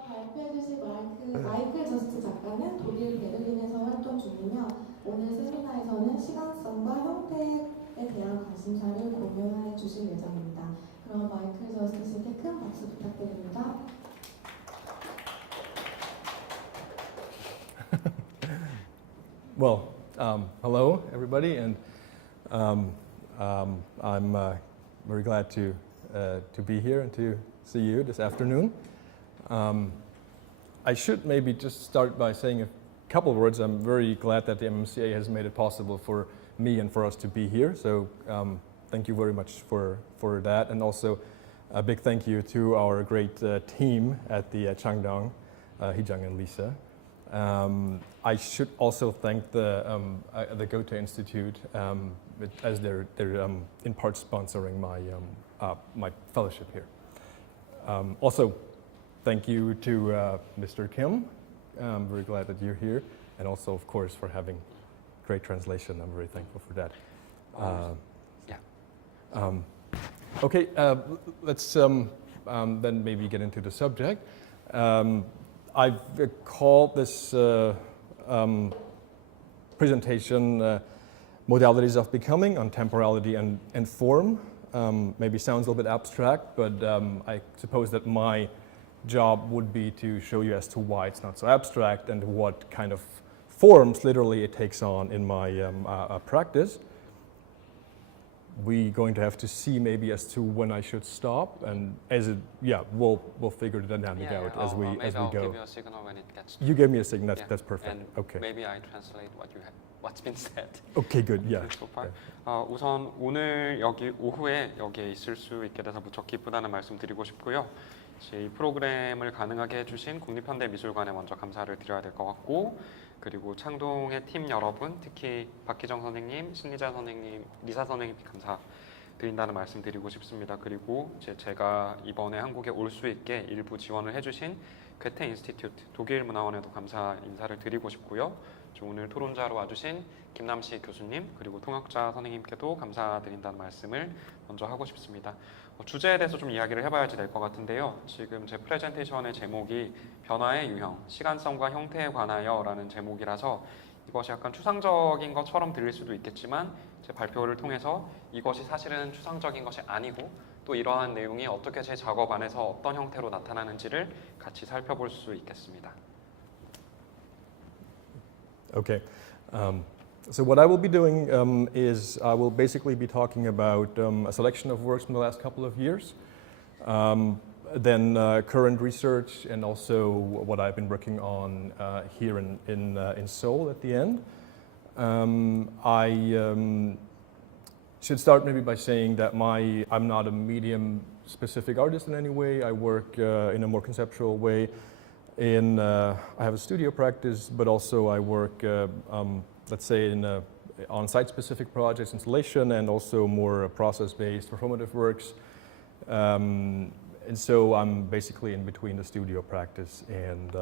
발표해 주실 마이클 저스트 작가는 독일 베를린에서 활동 중이며 오늘 세미나에서는 시간성과 형태에 대한 관심사를 공유해 주실 예정입니다. 그럼 마이클 저스트 씨께 큰 박수 부탁드립니다. Well, hello everybody, and I'm very glad to be here and to see you this afternoon. I should maybe just start by saying a couple of words. I'm very glad that the MMCA has made it possible for me and for us to be here. So thank you very much for that, and also a big thank you to our great team at the Changdong, Hee-jung and Lisa. I should also thank the Goethe Institute as they're in part sponsoring my fellowship here. Also, thank you to Mr. Kim. I'm very glad that you're here, and also, of course, for having great translation. I'm very thankful for that. Okay, let's then maybe get into the subject. I've called this presentation Modalities of Becoming on Temporality and Form. Maybe sounds a little bit abstract, but I suppose that my job would be to show you as to why it's not so abstract and what kind of forms literally it takes on in my practice. We're going to have to see maybe as to when I should stop, and we'll figure the dynamic out as we maybe go. I'll give you a signal when it gets. You gave me a signal. That's perfect. And okay. Maybe I translate what's been said. Okay, good. Yeah. So far. 우선 오늘 여기 오후에 여기에 있을 수 있게 돼서 무척 기쁘다는 말씀 드리고 싶고요. 이 프로그램을 가능하게 해주신 국립현대미술관에 먼저 감사를 드려야 될 것 같고, 그리고 창동의 팀 여러분, 특히 박희정 선생님, 신리자 선생님, 리사 선생님께 감사드린다는 말씀 드리고 싶습니다. 그리고 제가 이번에 한국에 올 수 있게 일부 지원을 해주신 괴테 인스티튜트 독일 문화원에도 감사 인사를 드리고 싶고요. 오늘 토론자로 와주신 김남시 교수님 그리고 통역자 선생님께도 감사드린다는 말씀을 먼저 하고 싶습니다. 주제에 대해서 좀 이야기를 해봐야지 될 것 같은데요. 지금 제 프레젠테이션의 제목이 변화의 유형, 시간성과 형태에 관하여 라는 제목이라서 이것이 약간 추상적인 것처럼 들릴 수도 있겠지만 제 발표를 통해서 이것이 사실은 추상적인 것이 아니고 또 이러한 내용이 어떻게 제 작업 안에서 어떤 형태로 나타나는지를 같이 살펴볼 수 있겠습니다. Okay. So what I will be doing is I will basically be talking about a selection of works from the last couple of years, then current research, and also what I've been working on here in Seoul at the end. I should start maybe by saying that I'm not a medium-specific artist in any way. I work in a more conceptual way. I have a studio practice, but also I work, let's say, on site-specific projects, installation, and also more process-based performative works. And so I'm basically in between the studio practice and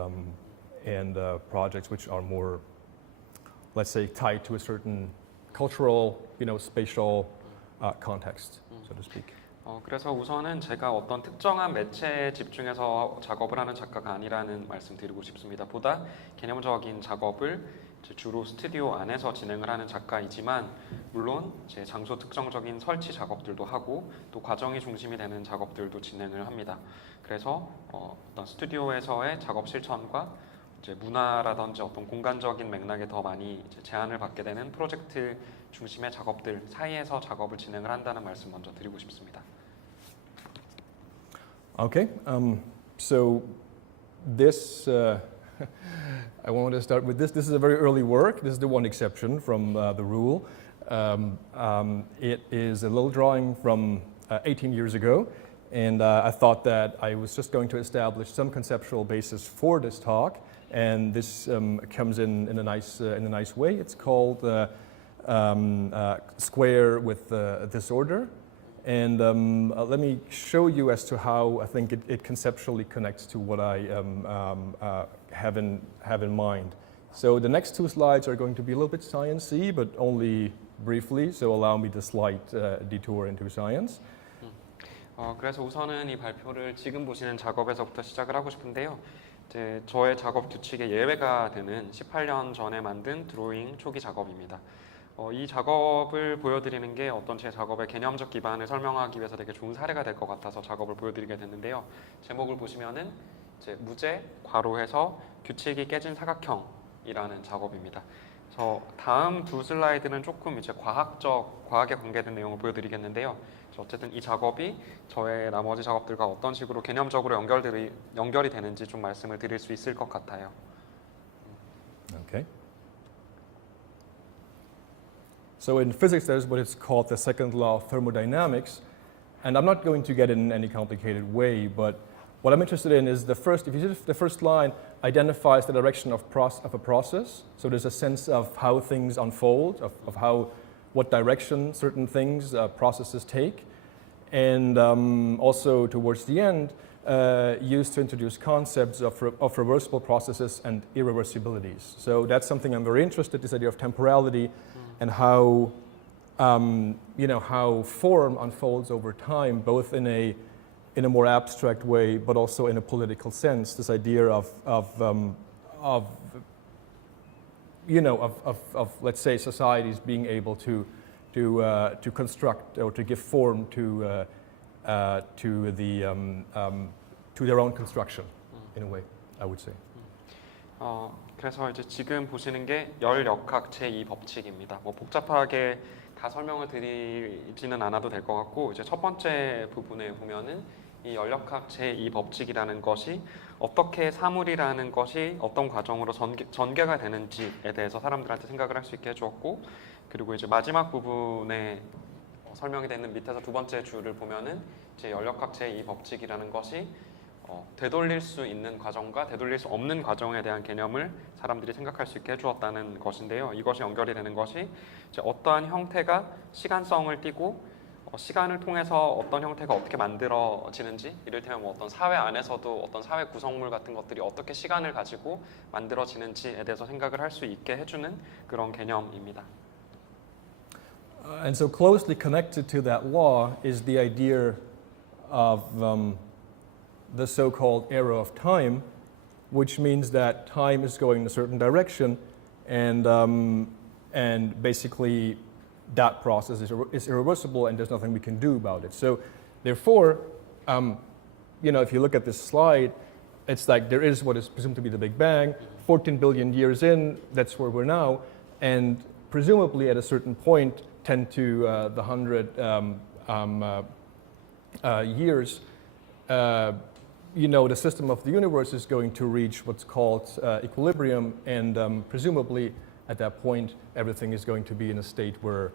projects which are more, let's say, tied to a certain cultural, spatial context, so to speak. 그래서 우선은 제가 어떤 특정한 매체에 집중해서 작업을 하는 작가가 아니라는 말씀 드리고 싶습니다. 보다 개념적인 작업을 주로 스튜디오 안에서 진행을 하는 작가이지만 물론 제 장소 특정적인 설치 작업들도 하고 또 과정이 중심이 되는 작업들도 진행을 합니다. 그래서 어떤 스튜디오에서의 작업 실천과 이제 문화라든지 어떤 공간적인 맥락에 더 많이 제한을 받게 되는 프로젝트 중심의 작업들 사이에서 작업을 진행을 한다는 말씀 먼저 드리고 싶습니다. Okay, so this, I want to start with this. This is a very early work. This is the one exception from the rule. It is a little drawing from 18 years ago, and I thought that I was just going to establish some conceptual basis for this talk, and this comes in a nice way. It's called Square with Disorder. And let me show you as to how I think it conceptually connects to what I have in mind. So the next two slides are going to be a little bit science-y, but only briefly, so allow me the slight detour into science. 그래서 우선은 이 발표를 지금 보시는 작업에서부터 시작을 하고 싶은데요. 이제 저의 작업 규칙의 예외가 되는 18년 전에 만든 드로잉 초기 작업입니다. 이 작업을 보여드리는 게 어떤 제 작업의 개념적 기반을 설명하기 위해서 되게 좋은 사례가 될 것 같아서 작업을 보여드리게 됐는데요. 제목을 보시면은 이제 무제 괄호해서 규칙이 깨진 사각형이라는 작업입니다. 그래서 다음 두 슬라이드는 조금 이제 과학에 관계된 내용을 보여드리겠는데요. 어쨌든 이 작업이 저의 나머지 작업들과 어떤 식으로 개념적으로 연결이 되는지 좀 말씀을 드릴 수 있을 것 같아요. Okay. So in physics, there's what is called the Second Law of Thermodynamics, and I'm not going to get it in any complicated way, but what I'm interested in is if you see the first line identifies the direction of a process, so there's a sense of how things unfold, of what direction certain things, processes take, and also towards the end, used to introduce concepts of reversible processes and irreversibilities. So that's something I'm very interested in, this idea of temporality and how, how form unfolds over time, both in a more abstract way, but also in a political sense. This idea of let's say societies being able to construct or to give form to their own construction, in a way, I would say. 그래서 이제 지금 보시는 게 열역학 제2법칙입니다. 뭐 복잡하게 다 설명을 드리지는 않아도 될 것 같고, 이제 첫 번째 부분에 보면은 이 열역학 제2법칙이라는 것이 어떻게 사물이라는 것이 어떤 과정으로 전개가 되는지에 대해서 사람들한테 생각을 할 수 있게 해주었고, 그리고 이제 마지막 부분에 설명이 되는 밑에서 두 번째 줄을 보면은 이제 열역학 제2법칙이라는 것이 되돌릴 수 있는 과정과 되돌릴 수 없는 과정에 대한 개념을 사람들이 생각할 수 있게 해주었다는 것인데요. 이것이 연결이 되는 것이 이제 어떠한 형태가 시간성을 띠고 시간을 통해서 어떤 형태가 어떻게 만들어지는지, 이를테면 뭐 어떤 사회 안에서도 어떤 사회 구성물 같은 것들이 어떻게 시간을 가지고 만들어지는지에 대해서 생각을 할 수 있게 해주는 그런 개념입니다. And so closely connected to that law is the idea of the so-called arrow of time, which means that time is going in a certain direction, and basically that process is irreversible, and there's nothing we can do about it. So, therefore, if you look at this slide, it's like there is what is presumed to be the Big Bang. 14 billion years in, that's where we're now, and presumably at a certain point, 10 to the 100 years, the system of the universe is going to reach what's called equilibrium, and presumably at that point, everything is going to be in a state where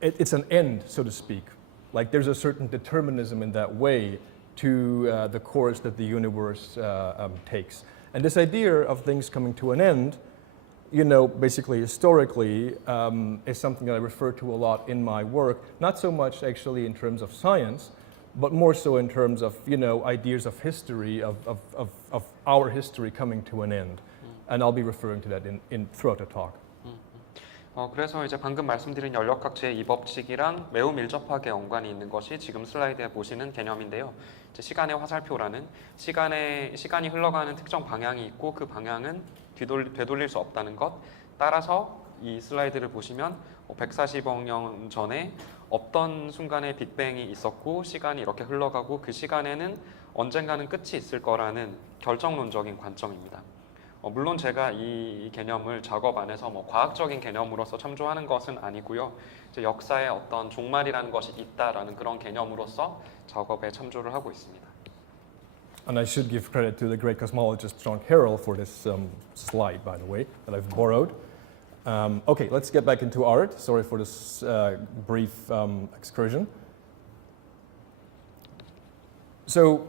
it's an end, so to speak. Like there's a certain determinism in that way to the course that the universe takes. And this idea of things coming to an end, basically historically, is something that I refer to a lot in my work, not so much actually in terms of science, but more so in terms of, ideas of history, of our history coming to an end. And I'll be referring to that throughout the talk. 그래서 이제 방금 말씀드린 열역학 제2법칙이랑 매우 밀접하게 연관이 있는 것이 지금 슬라이드에 보시는 개념인데요. 이제 시간의 화살표라는 시간이 흘러가는 특정 방향이 있고 그 방향은 되돌릴 수 없다는 것. 따라서 이 슬라이드를 보시면 140억 년 전에 어떤 순간에 빅뱅이 있었고 시간이 이렇게 흘러가고 그 시간에는 언젠가는 끝이 있을 거라는 결정론적인 관점입니다. 물론 제가 이 개념을 작업 안에서 과학적인 개념으로서 참조하는 것은 아니고요. 이제 역사에 어떤 종말이라는 것이 있다라는 그런 개념으로서 작업에 참조를 하고 있습니다. And I should give credit to the great cosmologist John Carroll for this slide, by the way, that I've borrowed. Okay, let's get back into art. Sorry for this brief excursion. So,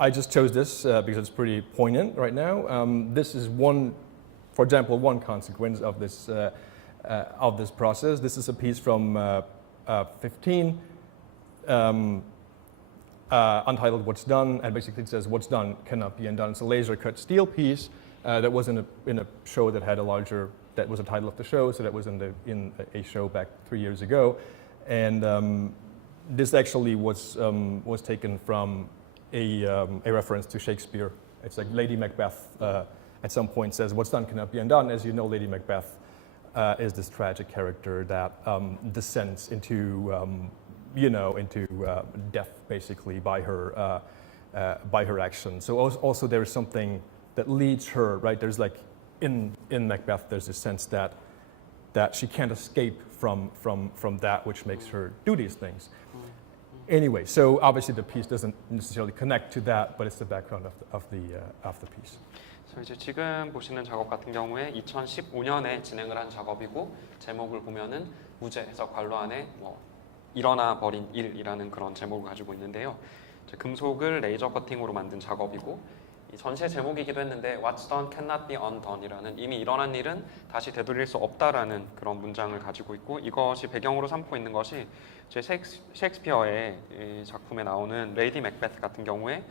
I just chose this because it's pretty poignant right now. This is for example, one consequence of this process. This is a piece from 15, Untitled What's Done, and basically it says what's done cannot be undone. It's a laser cut steel piece that was in a show that had that was the title of the show, so that was in a show back 3 years ago. And this actually was taken from a reference to Shakespeare. It's like Lady Macbeth at some point says, "What's done cannot be undone." As you know, Lady Macbeth is this tragic character that descends into death basically by her action. So also there is something that leads her, right? There's like in Macbeth, there's a sense that she can't escape from that which makes her do these things. Anyway, so obviously the piece doesn't necessarily connect to that, but it's the background of the piece. 그래서 이제 지금 보시는 작업 같은 경우에 2015년에 진행을 한 작업이고 제목을 보면은 무죄에서 괄호 안에 뭐 일어나 버린 일이라는 그런 제목을 가지고 있는데요. 이제 금속을 레이저 커팅으로 만든 작업이고 이 전시의 제목이기도 했는데 What's done cannot be undone이라는 이미 일어난 일은 다시 되돌릴 수 없다라는 그런 문장을 가지고 있고 이것이 배경으로 삼고 있는 것이 제 셰익스피어의 이 작품에 나오는 레이디 맥베스 같은 경우에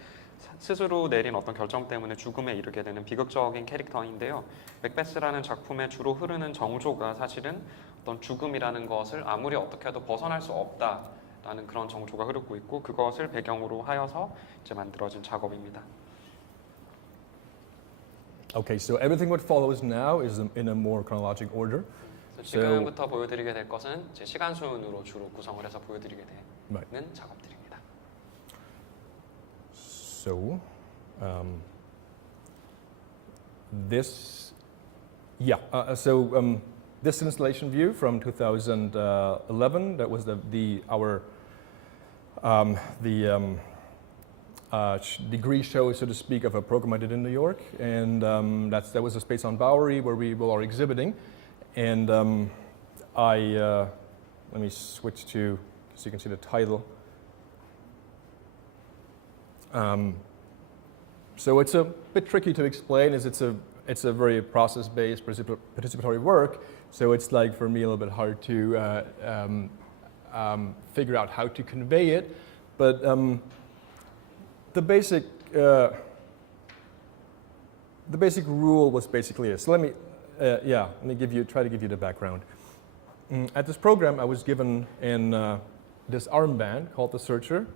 스스로 내린 어떤 결정 때문에 죽음에 이르게 되는 비극적인 캐릭터인데요. 맥베스라는 작품에 주로 흐르는 정조가 사실은 어떤 죽음이라는 것을 아무리 어떻게 해도 벗어날 수 없다라는 그런 정조가 흐르고 있고 그것을 배경으로 하여서 이제 만들어진 작업입니다. Okay, so everything what follows now is in a more chronologic order. 지금부터 보여드리게 될 것은 이제 시간 순으로 주로 구성을 해서 보여드리게 되는 작업들입니다. So this installation view from 2011. That was our degree show, so to speak, of a program I did in New York, and that was a space on Bowery where we are exhibiting. And let me switch to so you can see the title. So it's a bit tricky to explain, as it's a very process-based participatory work. So it's like for me a little bit hard to figure out how to convey it, but the basic rule was basically this. So let me try to give you the background. At this program, I was given in this armband called the Searcher,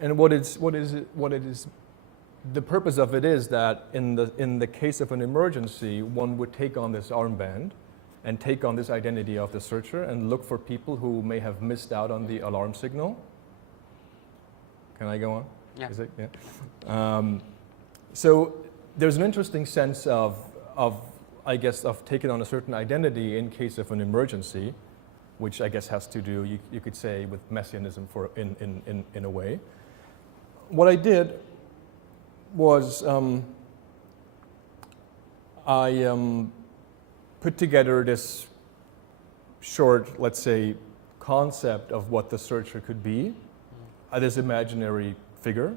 and what it is. The purpose of it is that in the case of an emergency, one would take on this armband and take on this identity of the searcher and look for people who may have missed out on the alarm signal. Can I go on? Yeah. Is it? Yeah. So there's an interesting sense of taking on a certain identity in case of an emergency, which I guess has to do, you could say, with messianism in a way. What I did was I put together this short, let's say, concept of what the searcher could be, this imaginary figure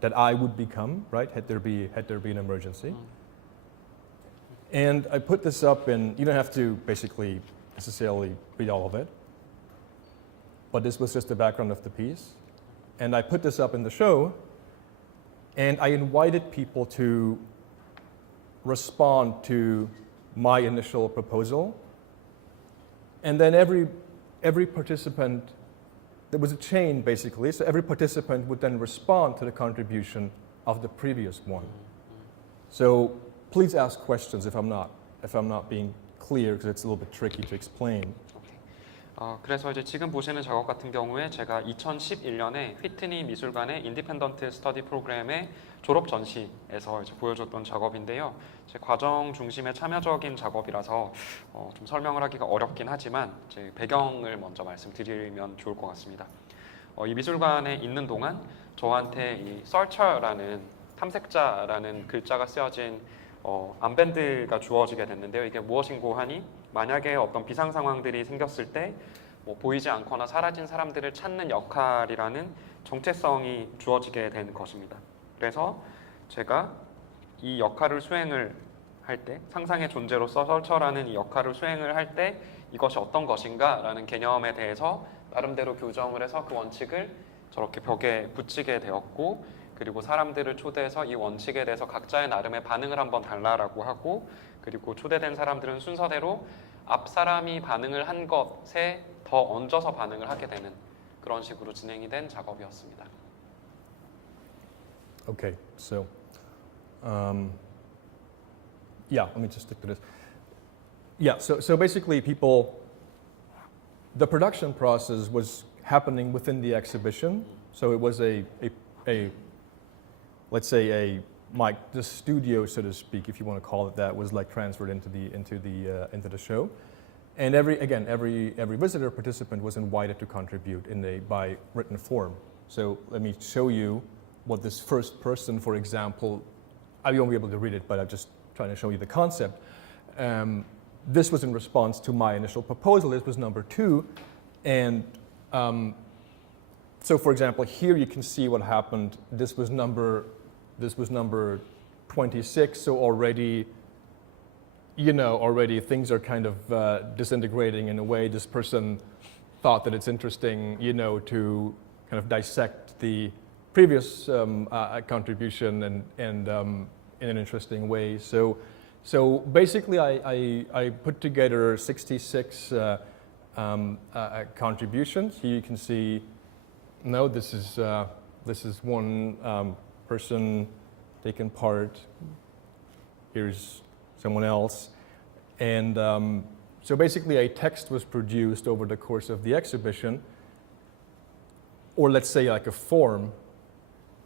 that I would become, right? Had there be an emergency, and I put this up in. You don't have to basically necessarily read all of it, but this was just the background of the piece, and I put this up in the show. And I invited people to respond to my initial proposal. And then every participant, there was a chain basically, so every participant would then respond to the contribution of the previous one. So please ask questions if I'm not being clear, because it's a little bit tricky to explain. 그래서 이제 지금 보시는 작업 같은 경우에 제가 2011년에 휘트니 미술관의 인디펜던트 스터디 프로그램의 졸업 전시에서 이제 보여줬던 작업인데요. 제 과정 중심의 참여적인 작업이라서 좀 설명을 하기가 어렵긴 하지만 제 배경을 먼저 말씀드리면 좋을 것 같습니다. 이 미술관에 있는 동안 저한테 이 searcher라는 탐색자라는 글자가 쓰여진 암밴드가 주어지게 됐는데요. 이게 무엇인고 하니 만약에 어떤 비상 상황들이 생겼을 때 보이지 않거나 사라진 사람들을 찾는 역할이라는 정체성이 주어지게 된 것입니다. 그래서 제가 이 역할을 수행을 할 때, 상상의 존재로서 설처라는 이 역할을 수행을 할 때 이것이 어떤 것인가라는 개념에 대해서 나름대로 교정을 해서 그 원칙을 저렇게 벽에 붙이게 되었고, 그리고 사람들을 초대해서 이 원칙에 대해서 각자의 나름의 반응을 한번 달라라고 하고, 그리고 초대된 사람들은 순서대로 앞 사람이 반응을 한 것에 더 얹어서 반응을 하게 되는 그런 식으로 진행이 된 작업이었습니다. Okay, so yeah, let me just stick to this. Yeah, so basically the production process was happening within the exhibition. So it was let's say the studio, so to speak, if you want to call it that, was like transferred into the show. And every visitor participant was invited to contribute by written form. So let me show you what this first person, for example, I won't be able to read it, but I'm just trying to show you the concept. This was in response to my initial proposal. This was number 2. And so, for example, here you can see what happened. This was number 26. So already things are kind of disintegrating in a way. This person thought that it's interesting, to kind of dissect the previous contribution and in an interesting way. So basically, I put together 66 contributions. Here you can see. No, this is one person taking part. Here's someone else, and so basically, a text was produced over the course of the exhibition, or let's say like a form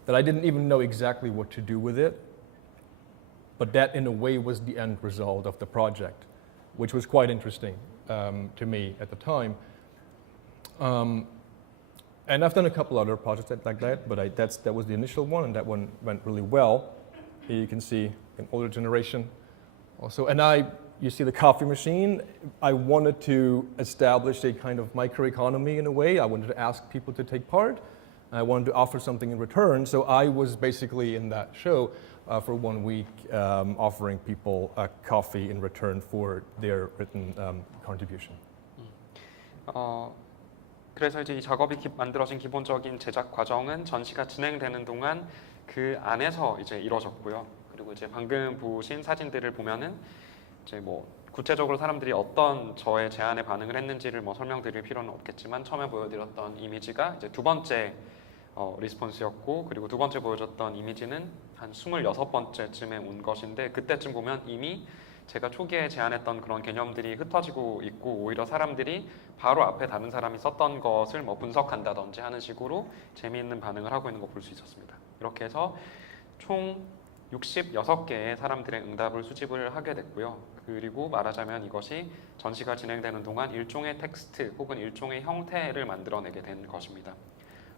that I didn't even know exactly what to do with it. But that, in a way, was the end result of the project, which was quite interesting to me at the time. And I've done a couple other projects like that, but that was the initial one, and that one went really well. Here you can see an older generation also. And you see the coffee machine. I wanted to establish a kind of microeconomy in a way. I wanted to ask people to take part. I wanted to offer something in return. So I was basically in that show for 1 week offering people coffee in return for their written contribution. 그래서 이제 이 작업이 만들어진 기본적인 제작 과정은 전시가 진행되는 동안 그 안에서 이제 이루어졌고요. 그리고 이제 방금 보신 사진들을 보면은 이제 뭐 구체적으로 사람들이 어떤 저의 제안에 반응을 했는지를 뭐 설명드릴 필요는 없겠지만 처음에 보여드렸던 이미지가 이제 2번째 리스폰스였고, 그리고 2번째 보여줬던 이미지는 한 26번째쯤에 온 것인데, 그때쯤 보면 이미 제가 초기에 제안했던 그런 개념들이 흩어지고 있고, 오히려 사람들이 바로 앞에 다른 사람이 썼던 것을 뭐 분석한다든지 하는 식으로 재미있는 반응을 하고 있는 거 볼 수 있었습니다. 이렇게 해서 총 66개의 사람들의 응답을 수집을 하게 됐고요. 그리고 말하자면 이것이 전시가 진행되는 동안 일종의 텍스트 혹은 일종의 형태를 만들어내게 된 것입니다.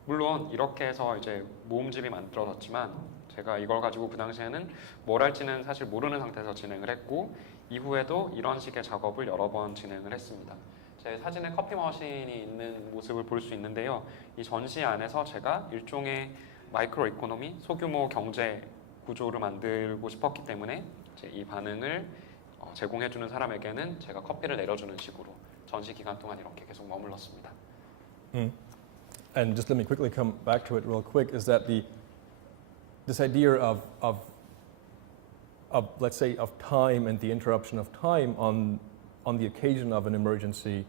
물론 이렇게 해서 이제 모음집이 만들어졌지만 제가 이걸 가지고 그 당시에는 뭘 할지는 사실 모르는 상태에서 진행을 했고, 이후에도 이런 식의 작업을 여러 번 진행을 했습니다. 제 사진에 커피 머신이 있는 모습을 볼 수 있는데요. 이 전시 안에서 제가 일종의 마이크로 이코노미, 소규모 경제 구조를 만들고 싶었기 때문에 이제 이 반응을 제공해주는 사람에게는 제가 커피를 내려주는 식으로 전시 기간 동안 이렇게 계속 머물렀습니다. And just let me quickly come back to it real quick, is that this idea of let's say of time and the interruption of time on the occasion of an emergency,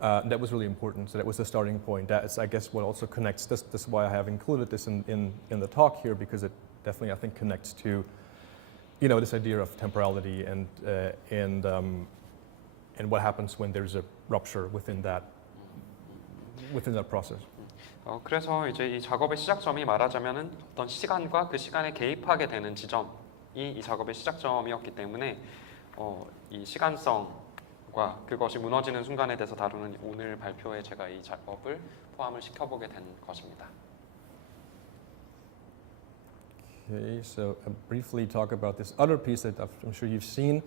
that was really important. So that was the starting point. That's, I guess, what also connects this. This is why I have included this in the talk here, because it definitely, I think, connects to this idea of temporality and what happens when there's a rupture within that process. 그래서 이제 이 작업의 시작점이 말하자면은 어떤 시간과 그 시간에 개입하게 되는 지점이 이 작업의 시작점이었기 때문에 이 시간성과 그것이 무너지는 순간에 대해서 다루는 오늘 발표에 제가 이 작업을 포함을 시켜보게 된 것입니다. Okay, so I'll briefly talk about this other piece that I'm sure you've seen.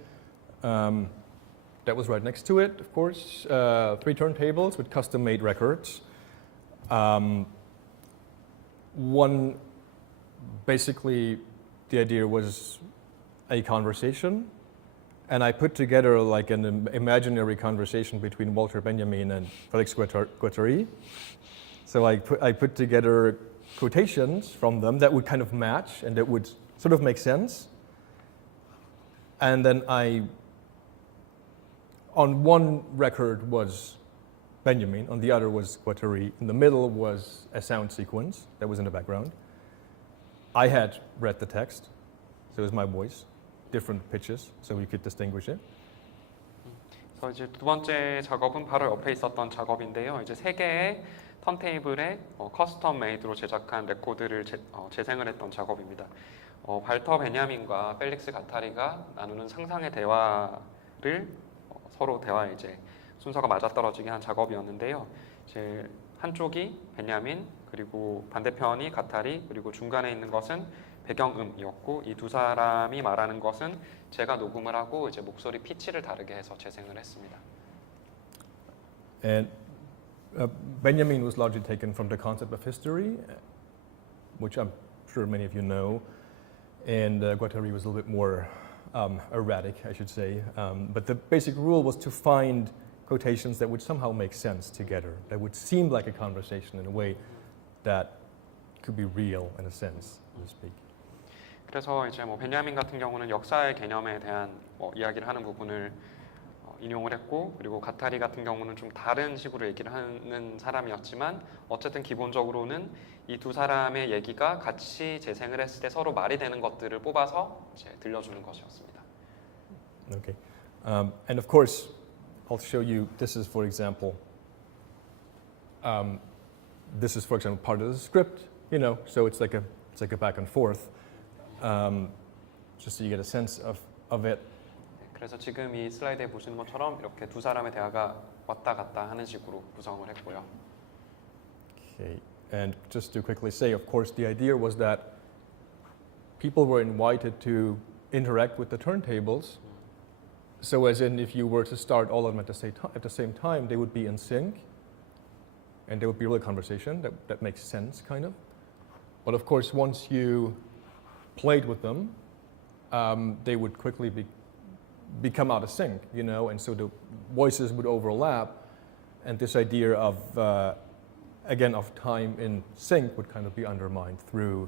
That was right next to it, of course. 3 turntables with custom-made records. One, basically, the idea was a conversation, and I put together like an imaginary conversation between Walter Benjamin and Felix Guattari. So I put together quotations from them that would kind of match and that would sort of make sense. And then I on one record was Benjamin, on the other was Guattari. In the middle was a sound sequence that was in the background. I had read the text, so it was my voice, different pitches, so we could distinguish it. 그래서 이제 두 번째 작업은 바로 옆에 있었던 작업인데요. 이제 세 개의 턴테이블에 커스텀 메이드로 제작한 레코드를 재생을 했던 작업입니다. 발터 베냐민과 펠릭스 가타리가 나누는 상상의 대화를 서로 대화 이제 순서가 맞아떨어지게 한 작업이었는데요. 이제 한쪽이 베냐민 그리고 반대편이 가타리 그리고 중간에 있는 것은 배경음이었고 이 두 사람이 말하는 것은 제가 녹음을 하고 이제 목소리 피치를 다르게 해서 재생을 했습니다. And Benjamin was largely taken from the concept of history, which I'm sure many of you know, and Guattari was a little bit more erratic, I should say. But the basic rule was to find quotations that would somehow make sense together, that would seem like a conversation in a way that could be real in a sense, so to speak. 그래서 이제 뭐 베냐민 같은 경우는 역사의 개념에 대한 이야기를 하는 부분을 인용을 했고 그리고 가타리 같은 경우는 좀 다른 식으로 얘기를 하는 사람이었지만 어쨌든 기본적으로는 이 두 사람의 얘기가 같이 재생을 했을 때 서로 말이 되는 것들을 뽑아서 이제 들려주는 것이었습니다. Okay, and of course, I'll show you. This is, for example, part of the script. You know, so it's like a back and forth, just so you get a sense of it. 그래서 지금 이 슬라이드에 보시는 것처럼 이렇게 두 사람의 대화가 왔다 갔다 하는 식으로 구성을 했고요. Okay, and just to quickly say, of course, the idea was that people were invited to interact with the turntables. So as in, if you were to start all of them at the same time, they would be in sync, and there would be a real conversation that makes sense, kind of. But of course, once you played with them, they would quickly become out of sync, you know, and so the voices would overlap, and this idea of again of time in sync would kind of be undermined through,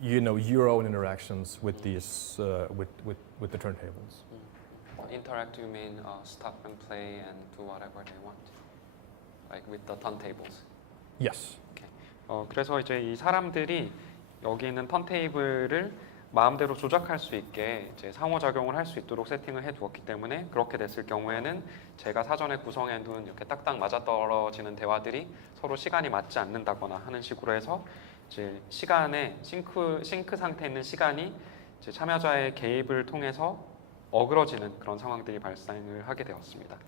you know, your own interactions with these with the turntables. Interact, you mean stop and play and do whatever they want, like with the turntables. Yes. Okay. 그래서 이제 이 사람들이 여기 있는 턴테이블을 마음대로 조작할 수 있게 이제 상호작용을 할 수 있도록 세팅을 해두었기 때문에 그렇게 됐을 경우에는 제가 사전에 구성해둔 이렇게 딱딱 맞아떨어지는 대화들이 서로 시간이 맞지 않는다거나 하는 식으로 해서 이제 시간에 싱크 상태에 있는 시간이 이제 참여자의 개입을 통해서 어그러지는 그런 상황들이 발생을 하게 되었습니다.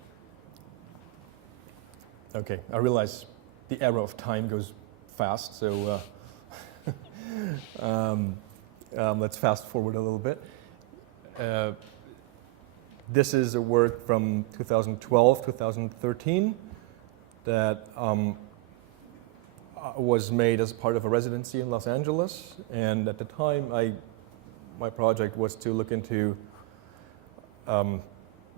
Okay, I realize the era of time goes fast, so let's fast forward a little bit. This is a work from 2012, 2013 that was made as part of a residency in Los Angeles. And at the time, my project was to look into,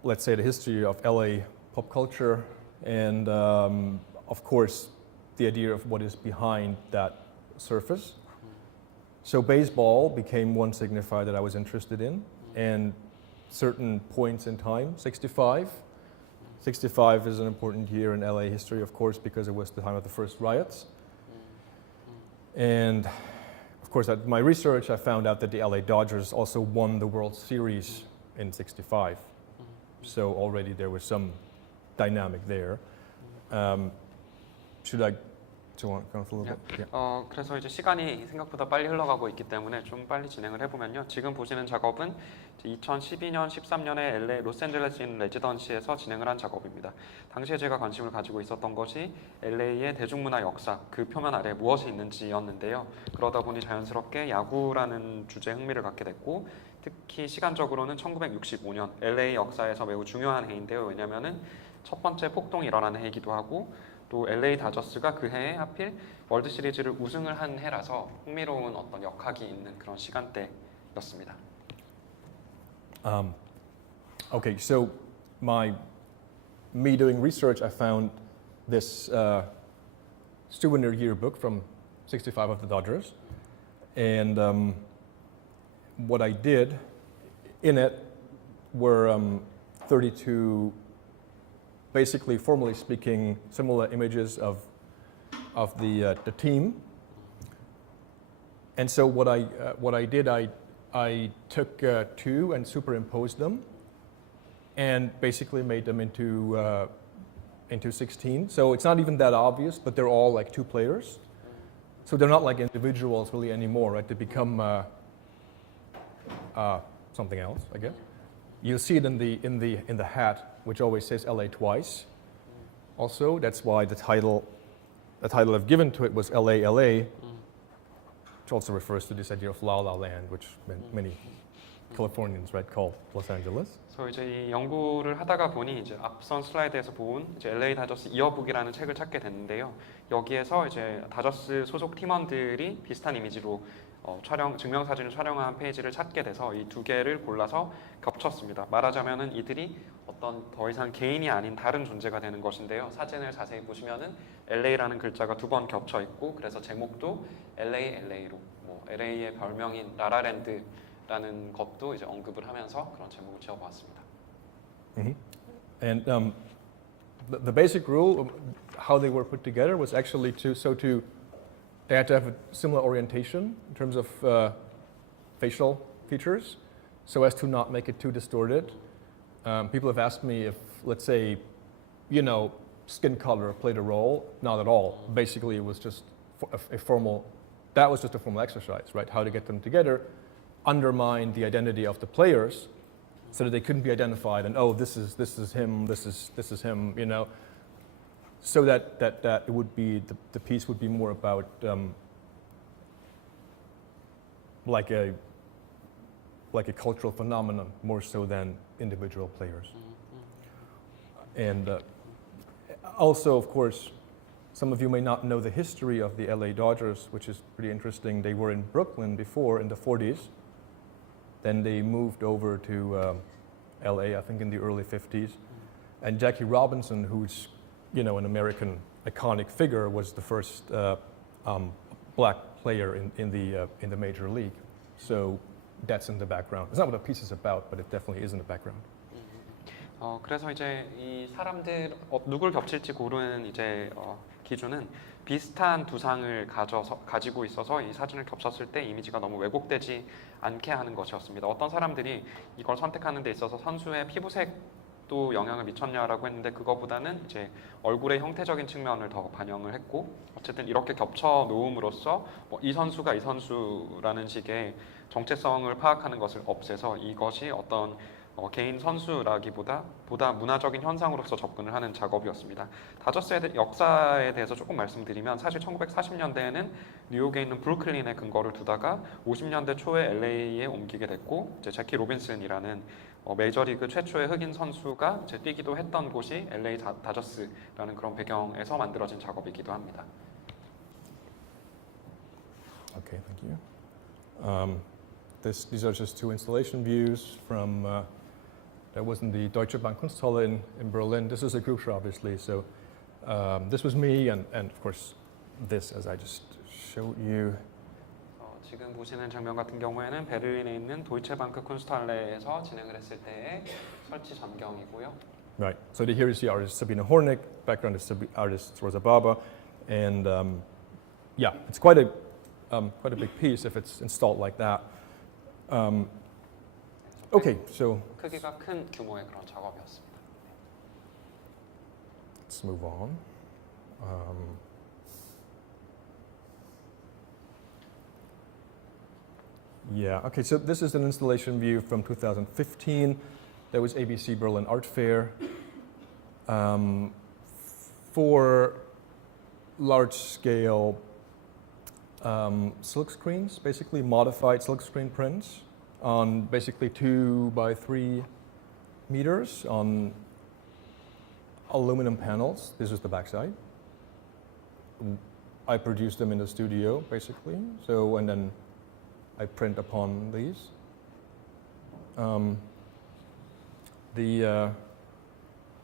let's say, the history of LA pop culture and, of course, the idea of what is behind that surface. So baseball became one signifier that I was interested in, and certain points in time, 65. 65 is an important year in LA history, of course, because it was the time of the first riots. And of course, at my research, I found out that the LA Dodgers also won the World Series in 65. So already there was some dynamic there. Should I go on for a little bit? Yeah. 그래서 이제 시간이 생각보다 빨리 흘러가고 있기 때문에 좀 빨리 진행을 해보면요. 지금 보시는 작업은 2012년, 13년에 LA 로스앤젤레스 인 레지던시에서 진행을 한 작업입니다. 당시에 제가 관심을 가지고 있었던 것이 LA의 대중문화 역사, 그 표면 아래에 무엇이 있는지였는데요. 그러다 보니 자연스럽게 야구라는 주제에 흥미를 갖게 됐고, 특히 시간적으로는 1965년 LA 역사에서 매우 중요한 해인데요. 왜냐하면은 첫 번째 폭동이 일어나는 해이기도 하고, 또 LA 다저스가 그 해에 하필 월드 시리즈를 우승을 한 해라서 흥미로운 어떤 역학이 있는 그런 시간대였습니다. Okay, so me doing research, I found this souvenir yearbook from 65 of the Dodgers, and what I did in it were 32, basically, formally speaking, similar images of the team. And so what I did, I took 2 and superimposed them, and basically made them into 16. So it's not even that obvious, but they're all like 2 players. So they're not like individuals really anymore, right? They become something else, I guess. You'll see it in the hat, which always says LA twice. Also, that's why the title I've given to it was LA, which also refers to this idea of La La Land, which many Californians, right, call Los Angeles. 그래서 이제 이 연구를 하다가 보니 이제 앞선 슬라이드에서 본 이제 LA 다저스 이어북이라는 책을 찾게 됐는데요. 여기에서 이제 다저스 소속 팀원들이 비슷한 이미지로 증명사진을 촬영한 페이지를 찾게 돼서 이 2개를 골라서 겹쳤습니다. 말하자면은 이들이 어떤 더 이상 개인이 아닌 다른 존재가 되는 것인데요. 사진을 자세히 보시면은 LA라는 글자가 2번 겹쳐 있고, 그래서 제목도 LA로 뭐 LA의 별명인 라라랜드라는 것도 이제 언급을 하면서 그런 제목을 지어보았습니다. And the basic rule, how they were put together, was actually they had to have a similar orientation in terms of facial features, so as to not make it too distorted. People have asked me if, let's say, skin color played a role. Not at all. Basically, it was just a formal exercise, right? How to get them together, undermine the identity of the players, so that they couldn't be identified. And this is him. This is him. So that it would be the piece would be more about like a cultural phenomenon more so than individual players. And also, of course, some of you may not know the history of the LA Dodgers, which is pretty interesting. They were in Brooklyn before in the 40s. Then they moved over to LA, I think, in the early 50s. And Jackie Robinson, who's an American iconic figure, was the first black player in the major league. So that's in the background. It's not what the piece is about, but it definitely is in the background. 그래서 이제 이 사람들 누굴 겹칠지 고르는 이제 기준은 비슷한 두상을 가지고 있어서 이 사진을 겹쳤을 때 이미지가 너무 왜곡되지 않게 하는 것이었습니다. 어떤 사람들이 이걸 선택하는 데 있어서 선수의 피부색도 영향을 미쳤냐라고 했는데, 그거보다는 이제 얼굴의 형태적인 측면을 더 반영을 했고, 어쨌든 이렇게 겹쳐 놓음으로써 이 선수가 이 선수라는 식의 정체성을 파악하는 것을 없애서 이것이 어떤 개인 선수라기보다 문화적인 현상으로서 접근을 하는 작업이었습니다. 다저스의 역사에 대해서 조금 말씀드리면, 사실 1940년대에는 뉴욕에 있는 브루클린에 근거를 두다가 50년대 초에 LA에 옮기게 됐고, 이제 제키 로빈슨이라는 메이저리그 최초의 흑인 선수가 이제 뛰기도 했던 곳이 LA 다저스라는 그런 배경에서 만들어진 작업이기도 합니다. Okay, thank you. These are just 2 installation views from. That was in the Deutsche Bank Kunsthalle in Berlin. This is a group shot, obviously. So this was me, and of course this, as I just showed you. 지금 보시는 장면 같은 경우에는 베를린에 있는 도이체방크 쿤스탈레에서 진행을 했을 때의 설치 전경이고요. Right. So here is the artist Sabine Hornig. Background is artist Rosa Baba, and yeah, it's quite a big piece if it's installed like that. Okay, so 크기가 큰 규모의 그런 작업이었습니다. let's move on. Yeah, okay, so this is an installation view from 2015. That was ABC Berlin Art Fair. For large-scale silk screens, basically modified silk screen prints on basically 2 by 3 meters on aluminum panels. This is the backside. I produce them in the studio, basically. So, and then I print upon these.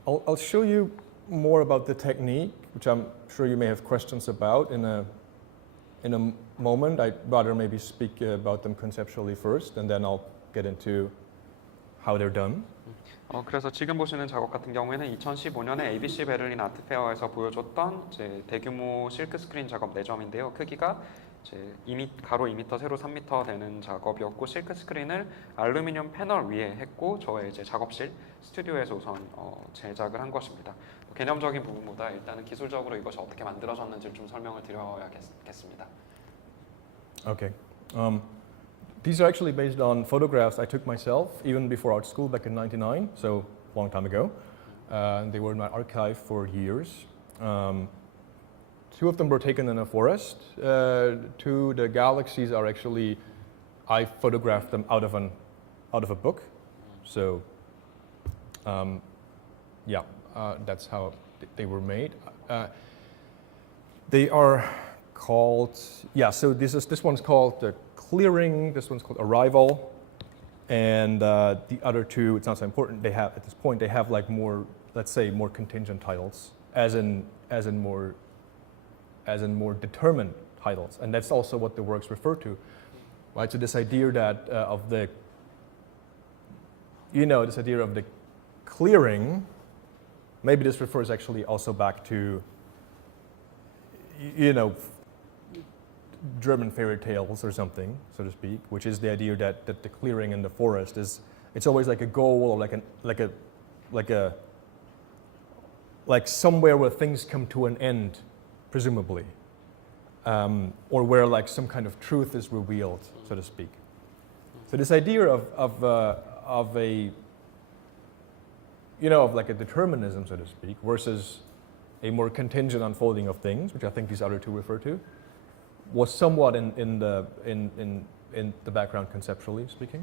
I'll show you more about the technique, which I'm sure you may have questions about in a moment. I'd rather maybe speak about them conceptually first, and then I'll get into how they're done. 그래서 지금 보시는 작업 같은 경우에는 2015년에 ABC 베를린 아트페어에서 보여줬던 이제 대규모 실크 스크린 작업 4점인데요. 크기가 이제 가로 2m, 세로 3m 되는 작업이었고 실크 스크린을 알루미늄 패널 위에 했고 저의 이제 작업실 스튜디오에서 우선 제작을 한 것입니다. 개념적인 부분보다 일단은 기술적으로 이것이 어떻게 만들어졌는지를 좀 설명을 드려야겠습니다. Okay. These are actually based on photographs I took myself even before art school back in '99, so a long time ago. And they were in my archive for years. Two of them were taken in a forest. Two, the galaxies are actually, I photographed them out of a book. So, yeah, that's how they were made. They are called, yeah. So this one's called the Clearing. This one's called Arrival, and the other two, it's not so important. They have at this point they have like more, let's say, more contingent titles, as in more determined titles, and that's also what the works refer to, right? So this idea that of the, this idea of the clearing, maybe this refers actually also back to, German fairy tales or something, so to speak, which is the idea that the clearing in the forest it's always like a goal or like somewhere where things come to an end, presumably, or where like some kind of truth is revealed, so to speak. So this idea of like a determinism, so to speak, versus a more contingent unfolding of things, which I think these other two refer to, was somewhat in the background conceptually speaking.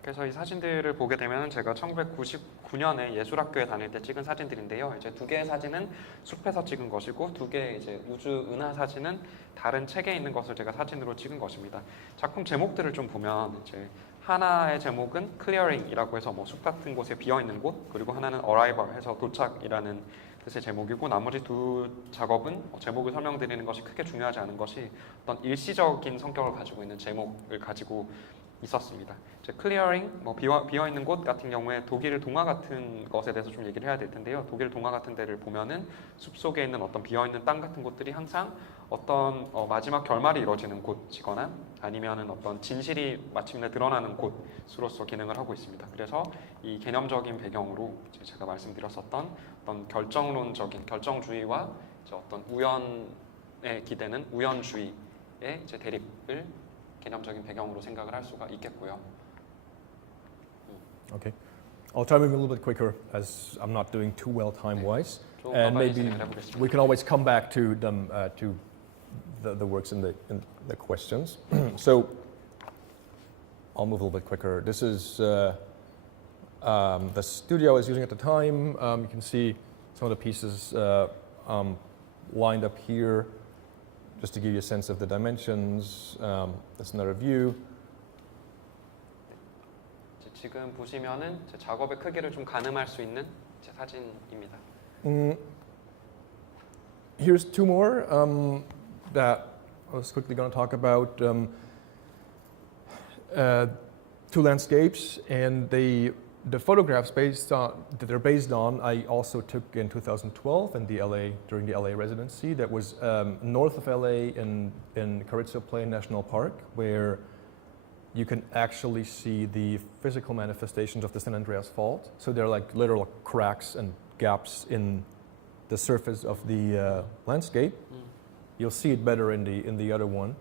그래서 이 사진들을 보게 되면 제가 1999년에 예술학교에 다닐 때 찍은 사진들인데요. 이제 두 개의 사진은 숲에서 찍은 것이고 두 개의 이제 우주 은하 사진은 다른 책에 있는 것을 제가 사진으로 찍은 것입니다. 작품 제목들을 좀 보면 이제 하나의 제목은 Clearing이라고 해서 뭐 숲 같은 곳에 비어 있는 곳, 그리고 하나는 Arrival 해서 도착이라는 뜻의 제목이고 나머지 두 작업은 제목을 설명드리는 것이 크게 중요하지 않은 것이 어떤 일시적인 성격을 가지고 있는 제목을 가지고 있었습니다. 이제 클리어링, 비어 있는 곳 같은 경우에 독일 동화 같은 것에 대해서 좀 얘기를 해야 될 텐데요. 독일 동화 같은 데를 보면은 숲 속에 있는 어떤 비어 있는 땅 같은 곳들이 항상 어떤 마지막 결말이 이루어지는 곳이거나 아니면은 어떤 진실이 마침내 드러나는 곳으로서 기능을 하고 있습니다. 그래서 이 개념적인 배경으로 제가 말씀드렸었던 어떤 결정주의와 어떤 우연에 기대는 우연주의의 이제 대립을 개념적인 배경으로 생각을 할 수가 있겠고요. Okay, I'll try moving a little bit quicker as I'm not doing too well time-wise, and maybe we can always come back to them to the works in the questions. So I'll move a little bit quicker. This is the studio I was using at the time. You can see some of the pieces lined up here, just to give you a sense of the dimensions. That's another view. 지금 보시면은 제 작업의 크기를 좀 가늠할 수 있는 제 사진입니다. Here's two more that I was quickly going to talk about. Two landscapes, and the photographs that they're based on, I also took in 2012 in during the LA residency. That was north of LA in Carrizo Plain National Park, where you can actually see the physical manifestations of the San Andreas Fault. So they're like literal cracks and gaps in the surface of the landscape. You'll see it better in the other one.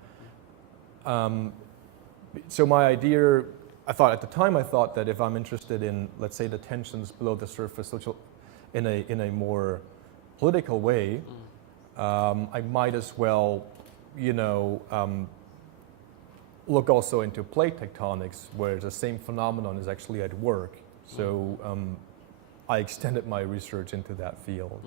So my idea, I thought that if I'm interested in, let's say, the tensions below the surface, which in a more political way, I might as well, look also into plate tectonics, where the same phenomenon is actually at work. So I extended my research into that field.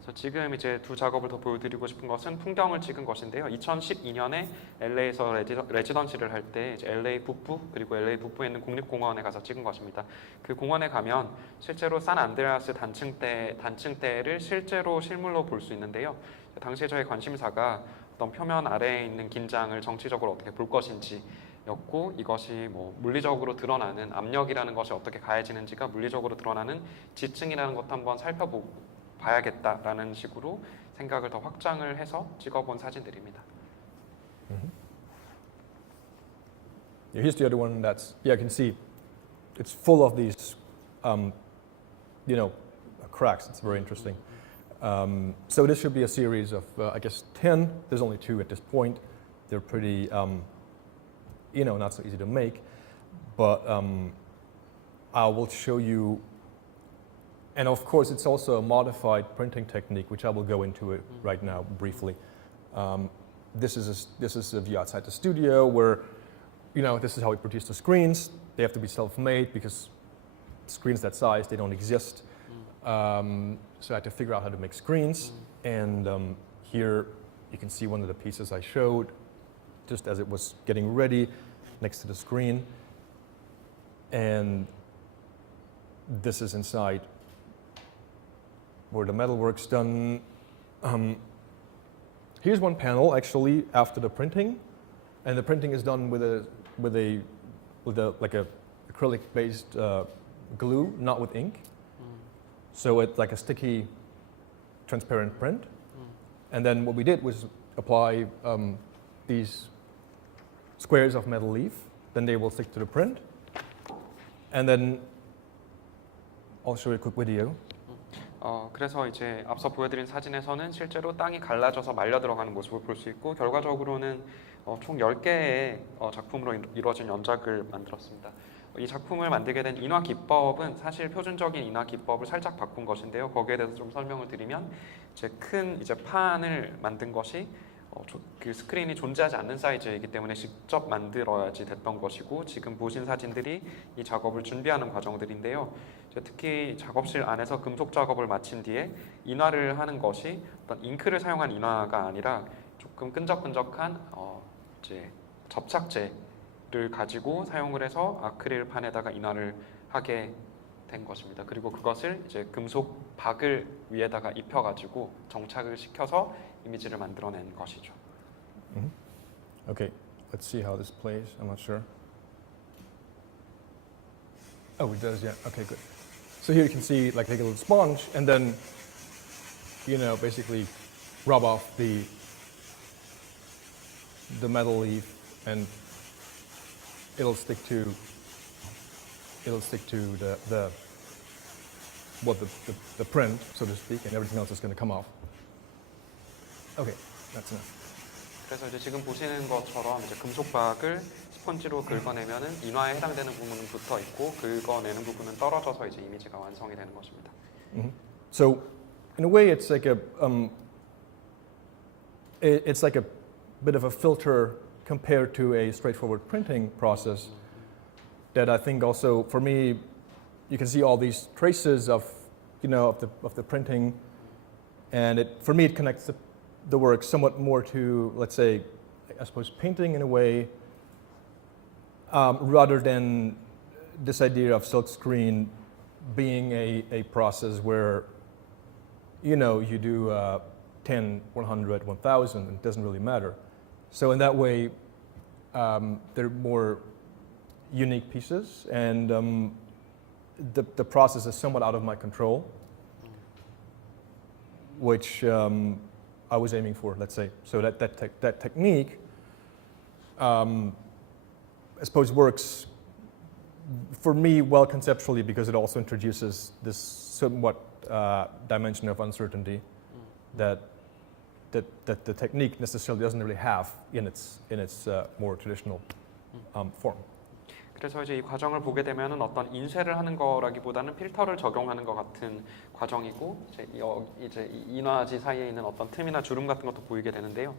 그래서 지금 이제 두 작업을 더 보여드리고 싶은 것은 풍경을 찍은 것인데요. 2012년에 LA에서 레지던시를 할 때 LA 북부 그리고 LA 북부에 있는 국립공원에 가서 찍은 것입니다. 그 공원에 가면 실제로 산 안드레아스 단층대를 실제로 실물로 볼 수 있는데요. 당시에 저의 관심사가 어떤 표면 아래에 있는 긴장을 정치적으로 어떻게 볼 것인지에 였고 이것이 뭐 물리적으로 드러나는 압력이라는 것이 어떻게 가해지는지가 물리적으로 드러나는 지층이라는 것도 한번 살펴봐야겠다라는 식으로 생각을 더 확장을 해서 찍어본 사진들입니다. Yeah, here's the other one that's, yeah, you can see it's full of these, you know, cracks. It's very interesting. So this should be a series of, I guess, 10. There's only 2 at this point. They're pretty, you know, not so easy to make. But I will show you, and of course, it's also a modified printing technique, which I will go into it right now briefly. This is a view outside the studio where, you know, this is how we produce the screens. They have to be self-made because screens that size, they don't exist. So I had to figure out how to make screens. And here you can see one of the pieces I showed just as it was getting ready next to the screen. And this is inside where the metalwork's done. Here's one panel actually after the printing. And the printing is done with a like a acrylic-based glue, not with ink. So it's like a sticky, transparent print. And then what we did was apply these squares of metal leaf. Then they will stick to the print. And then I'll show you a quick video. 그래서 이제 앞서 보여드린 사진에서는 실제로 땅이 갈라져서 말려 들어가는 모습을 볼 수 있고 결과적으로는 총 10개의 작품으로 이루어진 연작을 만들었습니다. 이 작품을 만들게 된 인화 기법은 사실 표준적인 인화 기법을 살짝 바꾼 것인데요. 거기에 대해서 좀 설명을 드리면 이제 큰 판을 만든 것이 그 스크린이 존재하지 않는 사이즈이기 때문에 직접 만들어야지 됐던 것이고 지금 보신 사진들이 이 작업을 준비하는 과정들인데요. 특히 작업실 안에서 금속 작업을 마친 뒤에 인화를 하는 것이 어떤 잉크를 사용한 인화가 아니라 조금 끈적끈적한 이제 접착제를 가지고 사용을 해서 아크릴판에다가 인화를 하게 된 것입니다. 그리고 그것을 이제 금속 박을 위에다가 입혀가지고 정착을 시켜서 이미지를 만들어낸 것이죠. Okay, let's see how this plays. I'm not sure. Oh, it does, yeah. Okay, good. So here you can see, like, take a little sponge and then, you know, basically rub off the metal leaf, and it'll stick to the print, so to speak, and everything else is going to come off. Okay, that's enough. 그래서 이제 지금 보시는 것처럼 이제 금속박을 스펀지로 긁어내면은 인화에 해당되는 부분은 붙어 있고 긁어내는 부분은 떨어져서 이제 이미지가 완성이 되는 것입니다. So, in a way, it's like a bit of a filter compared to a straightforward printing process. That I think also, for me, you can see all these traces of, you know, of the printing, and for me it connects the work somewhat more to, let's say, I suppose, painting in a way, rather than this idea of silkscreen being a process where, you know, you do 10, 100, 1,000, and it doesn't really matter. So in that way, they're more unique pieces, and the process is somewhat out of my control, which I was aiming for, let's say. So that technique, I suppose, works for me well conceptually because it also introduces this somewhat dimension of uncertainty that the technique necessarily doesn't really have in its more traditional form. 그래서 이제 이 과정을 보게 되면은 어떤 인쇄를 하는 거라기보다는 필터를 적용하는 것 같은 과정이고 이제 이 인화지 사이에 있는 어떤 틈이나 주름 같은 것도 보이게 되는데요.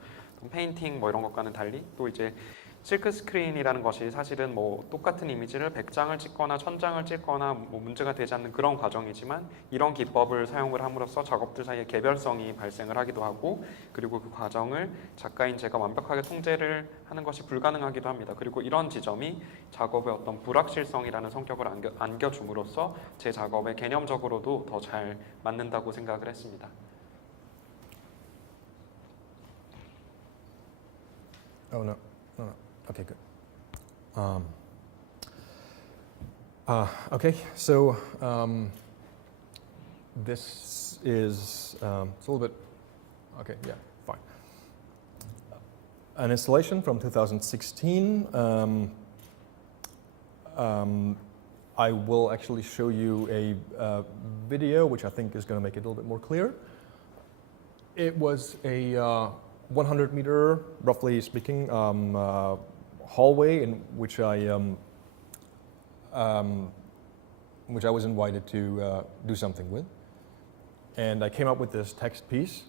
페인팅 뭐 이런 것과는 달리 또 이제 실크 스크린이라는 것이 사실은 뭐 똑같은 이미지를 100장을 찍거나 1000장을 찍거나 뭐 문제가 되지 않는 그런 과정이지만 이런 기법을 사용을 함으로써 작업들 사이에 개별성이 발생을 하기도 하고 그리고 그 과정을 작가인 제가 완벽하게 통제를 하는 것이 불가능하기도 합니다. 그리고 이런 지점이 작업의 어떤 불확실성이라는 성격을 안겨줌으로써 제 작업에 개념적으로도 더 잘 맞는다고 생각을 했습니다. Oh no. Okay, good. Okay, so this is it's a little bit. Okay, yeah, fine. An installation from 2016. I will actually show you a video which I think is going to make it a little bit more clear. It was a 100-meter, roughly speaking, hallway in which I was invited to do something with, and I came up with this text piece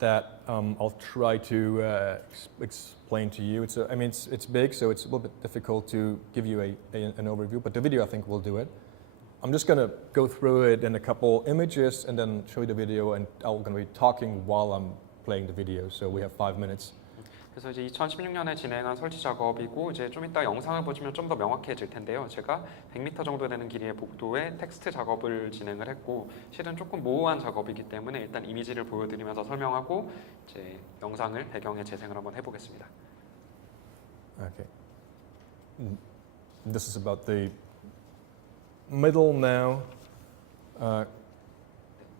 that I'll try to explain to you. It's big, so it's a little bit difficult to give you an overview, but the video I think will do it. I'm just going to go through it in a couple images and then show you the video, and I'm going to be talking while I'm playing the video, so we have 5 minutes. 그래서 이제 2016년에 진행한 설치 작업이고 이제 좀 이따 영상을 보시면 좀 더 명확해질 텐데요. 제가 100m 정도 되는 길이의 복도에 텍스트 작업을 진행을 했고 실은 조금 모호한 작업이기 때문에 일단 이미지를 보여드리면서 설명하고 이제 영상을 배경에 재생을 한번 해보겠습니다. Okay. This is about the middle now.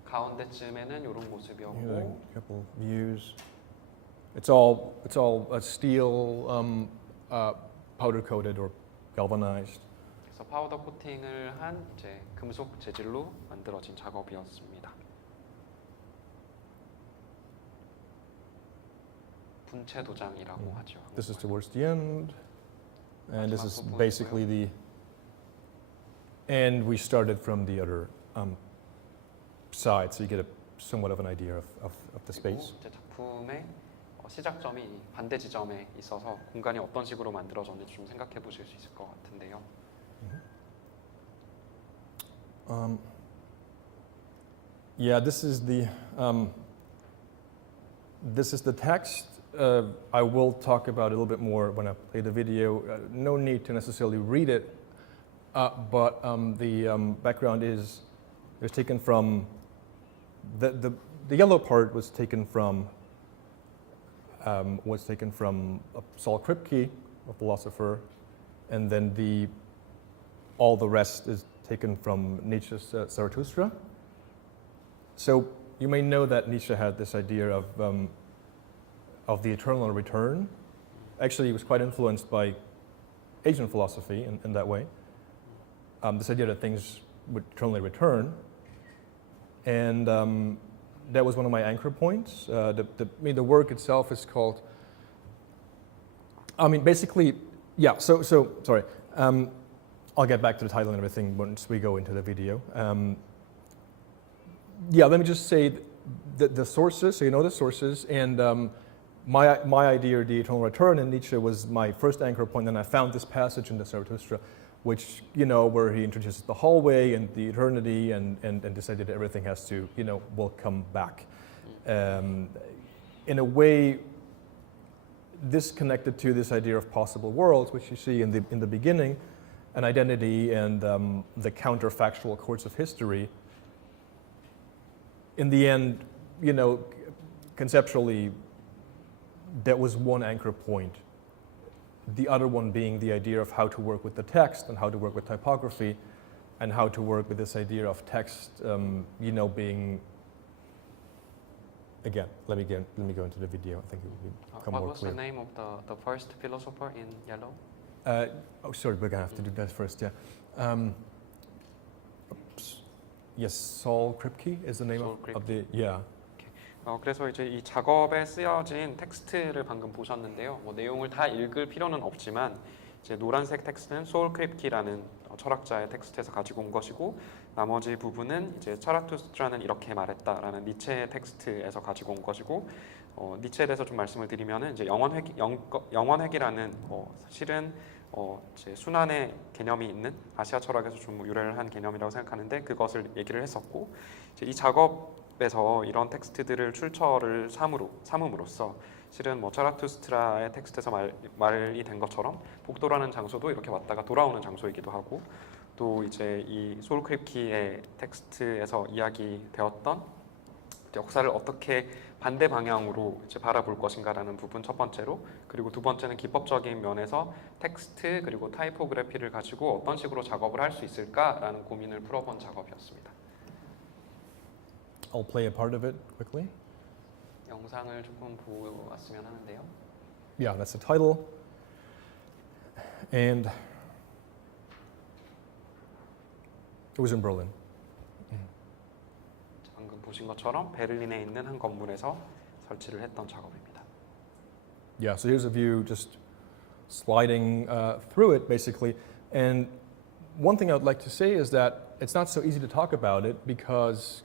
가운데쯤에는 이런 모습이었고 A couple views. It's all steel powder coated or galvanized. 그래서 파우더 코팅을 한 이제 금속 재질로 만들어진 작업이었습니다. 분체 도장이라고 하죠. This is towards the end, and this is basically the. And we started from the other side, so you get somewhat of an idea of the space. 이제 작품의 시작점이 반대 지점에 있어서 공간이 어떤 식으로 만들어졌는지 좀 생각해 보실 수 있을 것 같은데요. Yeah, this is the text. I will talk about it a little bit more when I play the video. No need to necessarily read it, but the background is taken from the yellow part was taken from Saul Kripke, a philosopher, and then all the rest is taken from Nietzsche's Zarathustra. So you may know that Nietzsche had this idea of the eternal return. Actually, he was quite influenced by Asian philosophy in that way. This idea that things would eternally return, and that was one of my anchor points. The work itself is called. Basically, yeah. So sorry. I'll get back to the title and everything once we go into the video. Yeah, let me just say the sources. So you know the sources, and my idea of the eternal return in Nietzsche was my first anchor point. And I found this passage in the Zarathustra, which where he introduces the hallway and the eternity, and decided that everything has to will come back. In a way, this connected to this idea of possible worlds, which you see in the beginning, an identity and the counterfactual course of history. In the end, conceptually, that was one anchor point. The other one being the idea of how to work with the text and how to work with typography, and how to work with this idea of text, being. Again, let me go into the video. I think it will become more clear. What was the name of the first philosopher in yellow? Sorry, we're gonna have to do that first. Yeah. Yes, Saul Kripke is the name of the. Yeah. 그래서 이제 이 작업에 쓰여진 텍스트를 방금 보셨는데요. 내용을 다 읽을 필요는 없지만 이제 노란색 텍스트는 소울 크립키라는 철학자의 텍스트에서 가지고 온 것이고, 나머지 부분은 이제 차라투스트라는 이렇게 말했다라는 니체의 텍스트에서 가지고 온 것이고, 니체에 대해서 좀 말씀을 드리면은 이제 영원회귀라는 실은 이제 순환의 개념이 있는 아시아 철학에서 좀 유래를 한 개념이라고 생각하는데, 그것을 얘기를 했었고, 이제 이 작업에서 이런 텍스트들을 출처를 삼음으로써 실은 차라투스트라의 텍스트에서 말이 된 것처럼 복도라는 장소도 이렇게 왔다가 돌아오는 장소이기도 하고, 또 이제 이 소울 크립키의 텍스트에서 이야기되었던 역사를 어떻게 반대 방향으로 이제 바라볼 것인가라는 부분 첫 번째로, 그리고 두 번째는 기법적인 면에서 텍스트 그리고 타이포그래피를 가지고 어떤 식으로 작업을 할 수 있을까라는 고민을 풀어본 작업이었습니다. I'll play a part of it quickly. 영상을 조금 보았으면 하는데요. Yeah, that's the title. And it was in Berlin. 방금 보신 것처럼 베를린에 있는 한 건물에서 설치를 했던 작업입니다. Yeah, so here's a view just sliding through it basically. And one thing I would like to say is that it's not so easy to talk about it because,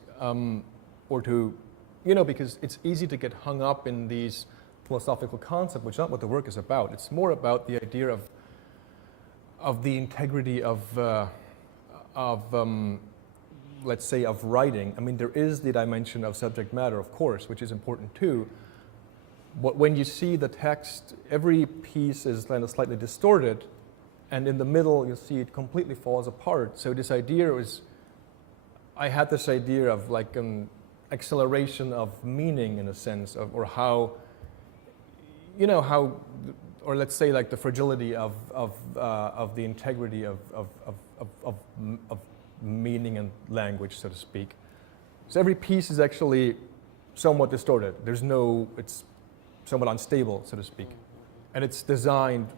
because it's easy to get hung up in these philosophical concepts, which is not what the work is about. It's more about the idea of the integrity of let's say, of writing. I mean, there is the dimension of subject matter, of course, which is important too. But when you see the text, every piece is kind of slightly distorted, and in the middle, you'll see it completely falls apart. So this idea was, I had this idea of like an acceleration of meaning in a sense, or how, or let's say like the fragility of the integrity of meaning and language, so to speak. So every piece is actually somewhat distorted. It's somewhat unstable, so to speak. And it's designed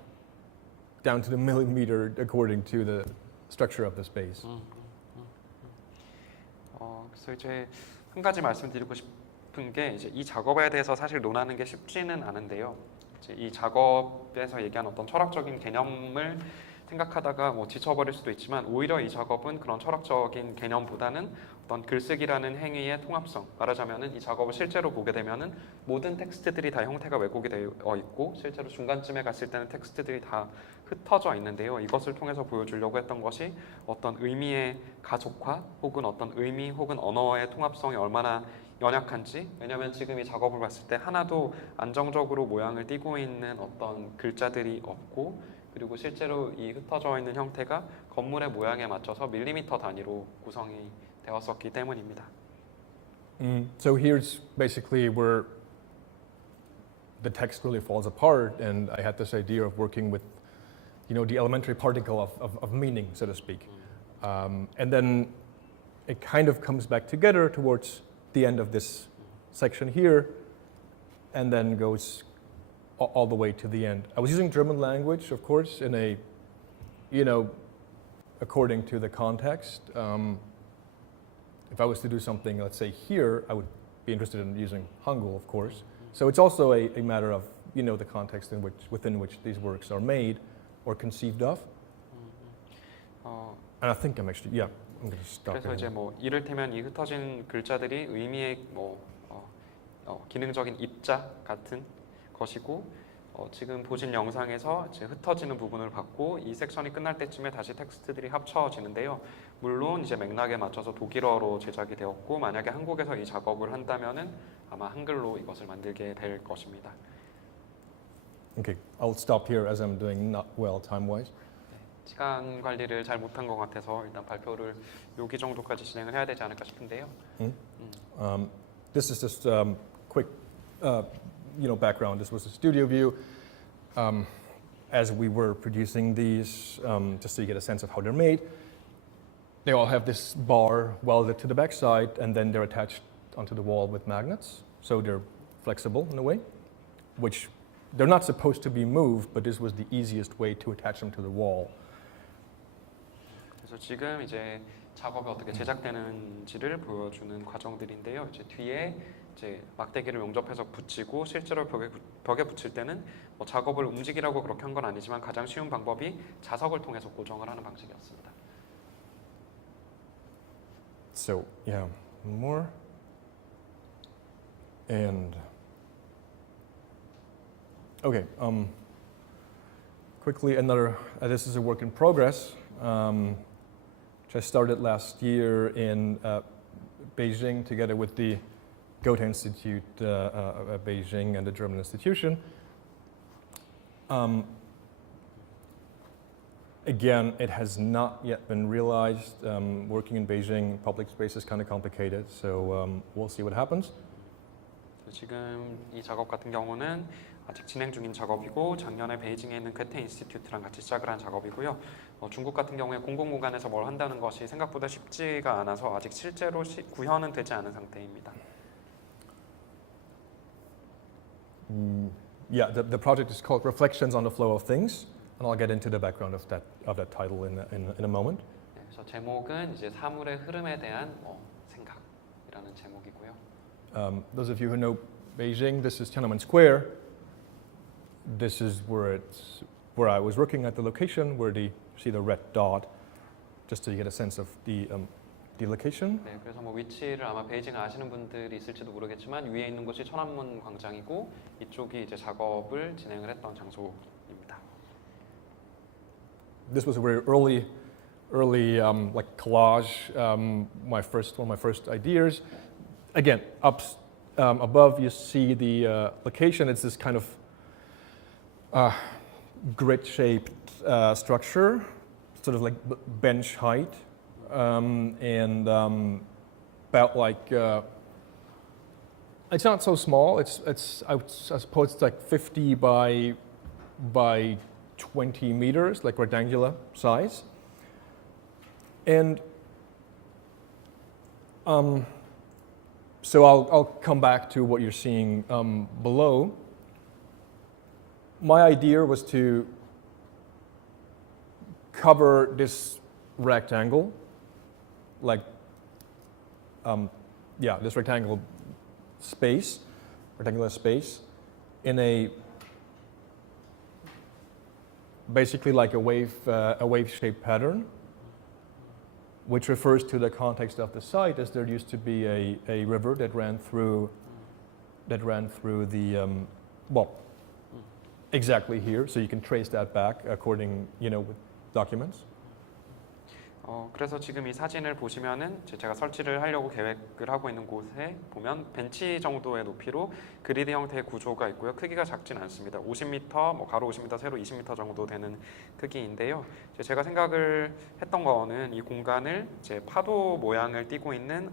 down to the millimeter according to the structure of the space. 그래서 이제 한 가지 말씀드리고 싶은 게 이제 이 작업에 대해서 사실 논하는 게 쉽지는 않은데요. 이제 이 작업에서 얘기한 어떤 철학적인 개념을 생각하다가 뭐 지쳐버릴 수도 있지만 오히려 이 작업은 그런 철학적인 개념보다는 어떤 글쓰기라는 행위의 통합성, 말하자면은 이 작업을 실제로 보게 되면은 모든 텍스트들이 다 형태가 왜곡이 되어 있고 실제로 중간쯤에 갔을 때는 텍스트들이 다 흩어져 있는데요. 이것을 통해서 보여주려고 했던 것이 어떤 의미의 가족화 혹은 어떤 의미 혹은 언어의 통합성이 얼마나 연약한지. 왜냐하면 지금 이 작업을 봤을 때 하나도 안정적으로 모양을 띠고 있는 어떤 글자들이 없고, 그리고 실제로 이 흩어져 있는 형태가 건물의 모양에 맞춰서 밀리미터 단위로 구성이 되었었기 때문입니다. So here's basically where the text really falls apart, and I had this idea of working with, the elementary particle of meaning, so to speak. And then it kind of comes back together towards the end of this section here, and then goes all the way to the end. I was using German language, of course, in a, according to the context. If I was to do something, let's say here, I would be interested in using Hangul, of course. So it's also a matter of, the context within which these works are made or conceived of. And I think I'm going to stop 그래서 here. 이제 뭐 이를테면 이 흩어진 글자들이 의미의 기능적인 입자 같은 것이고, 지금 보신 영상에서 이제 흩어지는 부분을 봤고 이 섹션이 끝날 때쯤에 다시 텍스트들이 합쳐지는데요. 물론 이제 맥락에 맞춰서 독일어로 제작이 되었고, 만약에 한국에서 이 작업을 한다면은 아마 한글로 이것을 만들게 될 것입니다. Okay, I'll stop here as I'm doing not well time-wise. 시간 관리를 잘 못한 것 같아서 일단 발표를 여기 정도까지 진행을 해야 되지 않을까 싶은데요. This is just quick, background. This was a studio view. As we were producing these, just so you get a sense of how they're made, they all have this bar welded to the backside, and then they're attached onto the wall with magnets. So they're flexible in a way, which they're not supposed to be moved, but this was the easiest way to attach them to the wall. 그래서 지금 이제 작업이 어떻게 제작되는지를 보여주는 과정들인데요. 이제 뒤에 이제 막대기를 용접해서 붙이고 실제로 벽에 붙일 때는 뭐 작업을 움직이라고 그렇게 한 건 아니지만 가장 쉬운 방법이 자석을 통해서 고정을 하는 방식이었습니다. So yeah, more. And okay, quickly another. This is a work in progress, which I started last year in Beijing together with the Goethe Institute, Beijing, and the German institution. Again, it has not yet been realized. Working in Beijing, public space is kind of complicated, so we'll see what happens. 지금 이 작업 같은 경우는 아직 진행 중인 작업이고 작년에 베이징에 있는 괴테 인스티튜트랑 같이 시작을 한 작업이고요. 중국 같은 경우에 공공공간에서 뭘 한다는 것이 생각보다 쉽지가 않아서 아직 실제로 구현은 되지 않은 상태입니다. Yeah, the project is called Reflections on the Flow of Things, and I'll get into the background of that title in a moment. 네, 그래서 제목은 이제 사물의 흐름에 대한 생각이라는 제목이고요. Those of you who know Beijing, this is Tiananmen Square. This is where I was working at the location, where you see the red dot, just to get a sense of the location. 네, 그래서 뭐 위치를 아마 베이징 아시는 분들이 있을지도 모르겠지만 위에 있는 곳이 천안문 광장이고 이쪽이 이제 작업을 진행을 했던 장소입니다. This was a very early like collage. One of my first ideas. Again, above you see the location. It's this kind of grid-shaped structure, sort of like bench height, and about like it's not so small. I suppose it's like 50 by 20 meters, like rectangular size, and so I'll come back to what you're seeing below. My idea was to cover this rectangle, like, this rectangular space, in a basically like a wave-shaped pattern, which refers to the context of the site, as there used to be a river that ran through the exactly here, so you can trace that back according, with documents. 그래서 지금 이 사진을 보시면은 제가 설치를 하려고 계획을 하고 있는 곳에 보면 벤치 정도의 높이로 그리드 형태의 구조가 있고요. 크기가 작진 않습니다. 50m, 가로 50m, 세로 20m 정도 되는 크기인데요. 제가 생각을 했던 거는 이 공간을 이제 파도 모양을 띠고 있는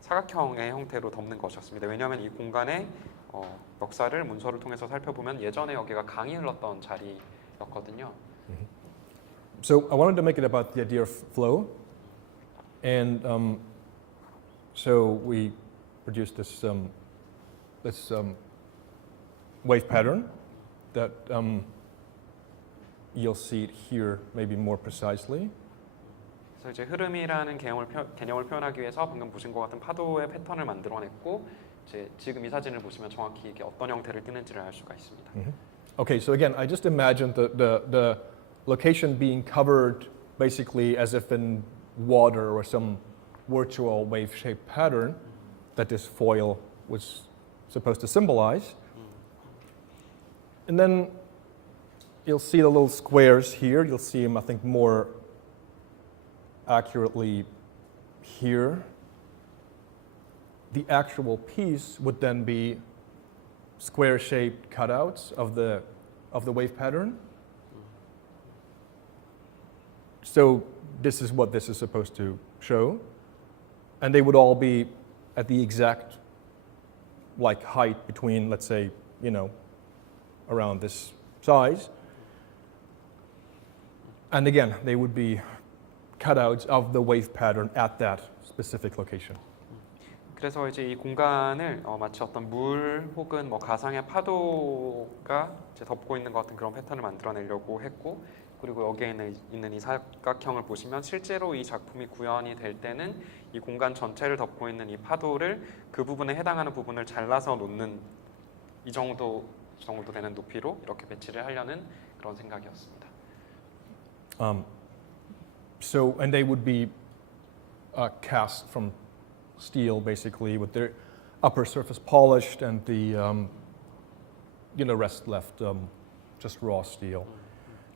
사각형의 형태로 덮는 것이었습니다. 왜냐하면 이 공간의 역사를 문서를 통해서 살펴보면 예전에 여기가 강이 흘렀던 자리였거든요. So I wanted to make it about the idea of flow, and so we produced this wave pattern that you'll see it here maybe more precisely. 그래서 이제 흐름이라는 개념을 표현하기 위해서 방금 보신 것 같은 파도의 패턴을 만들어냈고 지금 이 사진을 보시면 정확히 이게 어떤 형태를 띠는지를 알 수가 있습니다. Okay, so again, I just imagined the location being covered basically as if in water or some virtual wave-shaped pattern that this foil was supposed to symbolize. And then you'll see the little squares here. You'll see them, I think, more accurately here. The actual piece would then be square-shaped cutouts of the wave pattern. So this is what this is supposed to show, and they would all be at the exact height between, let's say, around this size. And again, they would be cutouts of the wave pattern at that specific location. 그래서 이제 이 공간을 마치 어떤 물 혹은 가상의 파도가 이제 덮고 있는 것 같은 그런 패턴을 만들어내려고 했고, 그리고 여기에 있는 이 사각형을 보시면 실제로 이 작품이 구현이 될 때는 이 공간 전체를 덮고 있는 이 파도를 그 부분에 해당하는 부분을 잘라서 놓는 이 정도 되는 높이로 이렇게 배치를 하려는 그런 생각이었습니다. So, and they would be cast from steel, basically, with their upper surface polished and the rest left just raw steel.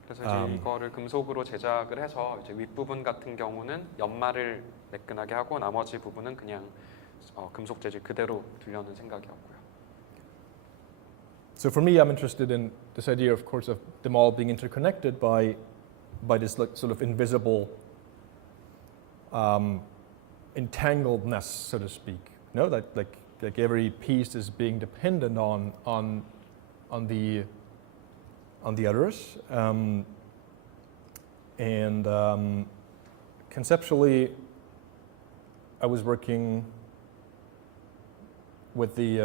그래서 이제 이거를 금속으로 제작을 해서 이제 윗부분 같은 경우는 연마를 매끈하게 하고 나머지 부분은 그냥 금속 재질 그대로 두려는 생각이었고요. So for me, I'm interested in this idea, of course, of them all being interconnected by this sort of invisible entangledness, so to speak. That like every piece is being dependent on the others, and conceptually, I was working with the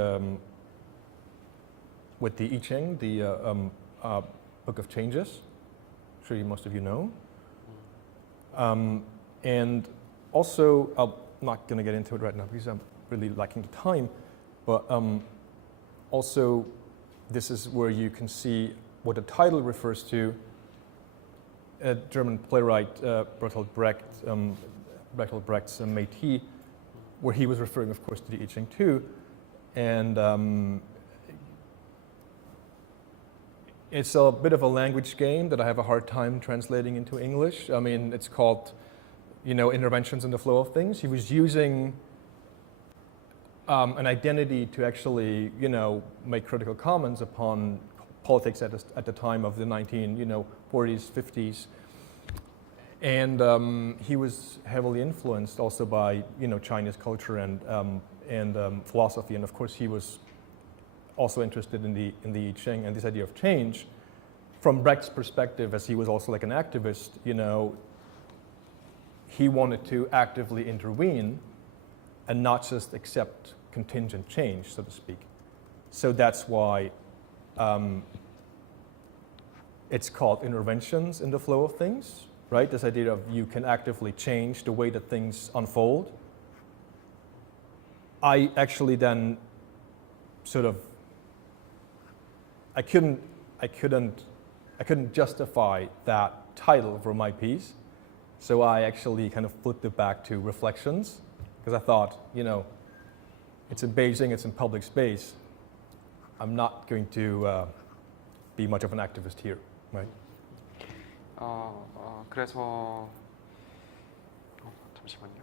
I Ching, the Book of Changes. I'm sure most of you know. And also, I'm not going to get into it right now because I'm really lacking the time, but also this is where you can see what the title refers to. A German playwright, Bertolt Brecht's Métis, where he was referring, of course, to the I Ching too. And it's a bit of a language game that I have a hard time translating into English. I mean, it's called, interventions in the flow of things. He was using an identity to actually, make critical comments upon politics at the time of the 1940s, 50s. And he was heavily influenced also by, Chinese culture and philosophy. And of course, he was also interested in the I Ching and this idea of change. From Brecht's perspective, as he was also like an activist, he wanted to actively intervene and not just accept contingent change, so to speak. So that's why it's called interventions in the flow of things, right? This idea of you can actively change the way that things unfold. I actually then sort of I couldn't justify that title for my piece, so I actually kind of flipped it back to reflections, because I thought, it's in Beijing, it's in public space. I'm not going to be much of an activist here, right? 그래서 잠시만요.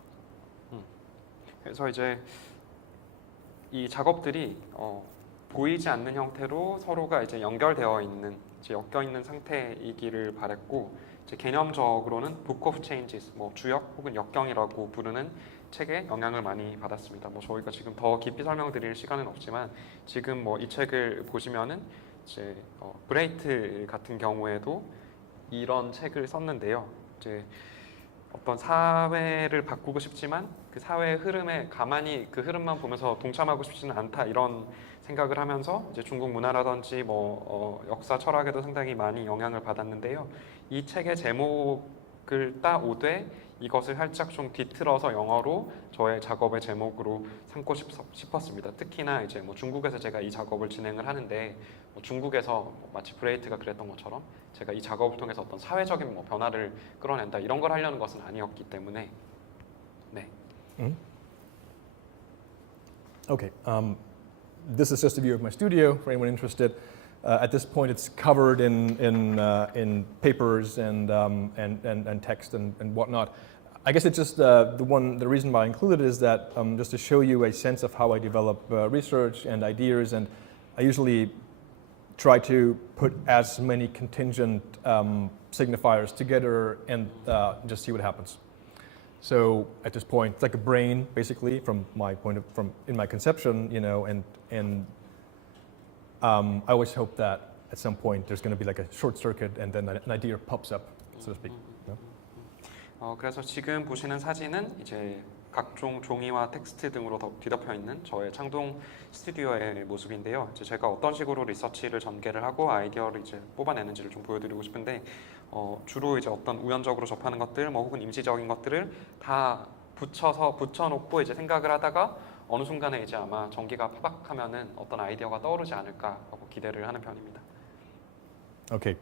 그래서 이제 이 작업들이 보이지 않는 형태로 서로가 이제 연결되어 있는, 이제 엮여 있는 상태이기를 바랬고, 이제 개념적으로는 Book of Changes, 주역 혹은 역경이라고 부르는 책에 영향을 많이 받았습니다. 저희가 지금 더 깊이 설명드릴 시간은 없지만, 지금 이 책을 보시면은 이제 브레이트 같은 경우에도 이런 책을 썼는데요. 이제 어떤 사회를 바꾸고 싶지만 그 사회의 흐름에 가만히 그 흐름만 보면서 동참하고 싶지는 않다, 이런 생각을 하면서 이제 중국 문화라든지 역사 철학에도 상당히 많이 영향을 받았는데요. 이 책의 제목을 따오되 이것을 살짝 좀 뒤틀어서 영어로 저의 작업의 제목으로 삼고 싶었습니다. 특히나 이제 중국에서 제가 이 작업을 진행을 하는데 중국에서 마치 브레이트가 그랬던 것처럼 제가 이 작업을 통해서 어떤 사회적인 변화를 끌어낸다, 이런 걸 하려는 것은 아니었기 때문에. 네. Okay. This is just a view of my studio for anyone interested. At this point, it's covered in papers and text and whatnot. I guess it's just the reason why I included it is that just to show you a sense of how I develop research and ideas, and I usually try to put as many contingent signifiers together and just see what happens. So at this point, it's like a brain, basically, from in my conception, and I always hope that at some point there's going to be like a short circuit and then an idea pops up, so to speak. 그래서 지금 보시는 사진은 이제 각종 종이와 텍스트 등으로 뒤덮여 있는 저의 창동 스튜디오의 모습인데요. 이제 제가 어떤 식으로 리서치를 전개를 하고 아이디어를 이제 뽑아내는지를 좀 보여드리고 싶은데, 주로 이제 어떤 우연적으로 접하는 것들, 혹은 임시적인 것들을 다 붙여놓고 이제 생각을 하다가 어느 순간에 이제 아마 전기가 파박하면은 어떤 아이디어가 떠오르지 않을까라고 기대를 하는 편입니다. Okay.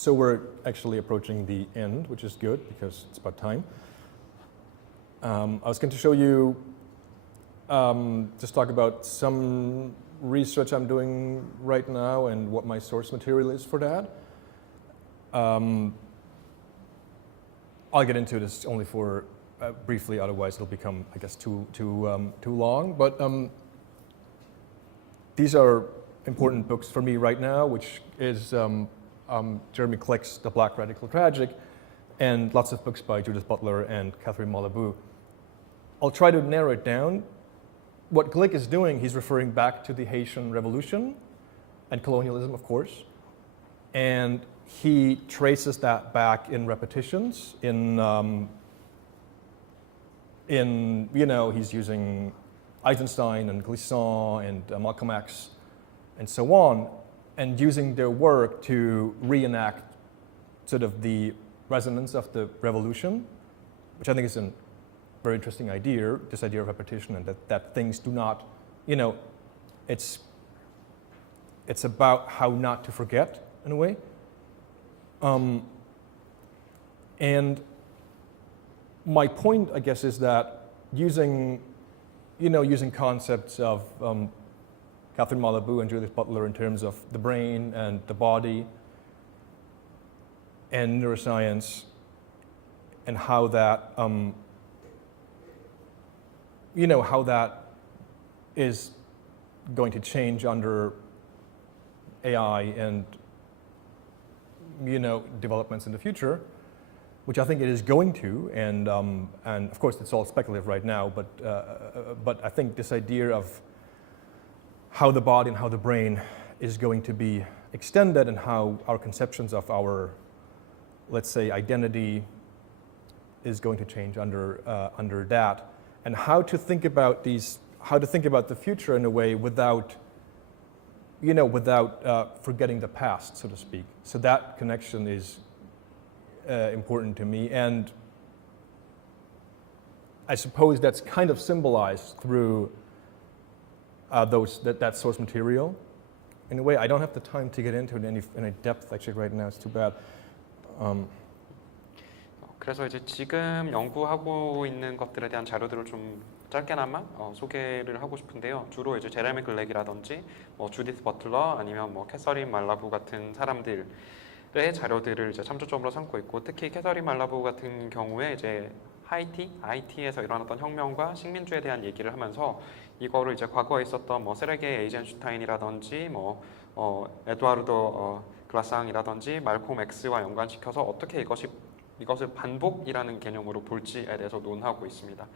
So we're actually approaching the end, which is good because it's about time. I was going to show you, just talk about some research I'm doing right now and what my source material is for that. I'll get into this only for briefly, otherwise it'll become, I guess, too long. But these are important books for me right now, which is Jeremy Click's The Black Radical Tragic, and lots of books by Judith Butler and Catherine Malabou. I'll try to narrow it down what Glick is doing, he's referring back to the Haitian Revolution and colonialism, of course, and he traces that back in repetitions. He's using Eisenstein and Glissant and Malcolm X and so on, and using their work to reenact sort of the resonance of the revolution, which I think is a very interesting idea, this idea of repetition, and that things do not, it's about how not to forget, in a way. And my point, I guess, is that using concepts of Catherine Malabou and Judith Butler in terms of the brain and the body and neuroscience, and how that how that is going to change under AI and developments in the future, which I think it is going to, and of course it's all speculative right now, but I think this idea of how the body and how the brain is going to be extended, and how our conceptions of our, let's say, identity is going to change under that, and how to think about the future in a way without forgetting the past, so to speak. So that connection is important to me, and I suppose that's kind of symbolized through that source material. In a way, I don't have the time to get into it in any depth actually right now. It's too bad. 그래서 이제 지금 연구하고 있는 것들에 대한 자료들을 좀 짧게나마 소개를 하고 싶은데요. 주로 이제 제레미 글렉이라든지 주디스 버틀러 아니면 캐서린 말라부 같은 사람들의 자료들을 이제 참조점으로 삼고 있고, 특히 캐서린 말라부 같은 경우에 이제 IT에서 일어났던 혁명과 식민주에 대한 얘기를 하면서 이거를 이제 과거에 있었던 세르게이 에이젠슈타인이라든지 에두아르도 글라상이라든지 말콤 X와 연관시켜서 어떻게 이것을 반복이라는 개념으로 볼지에 대해서 논하고 있습니다.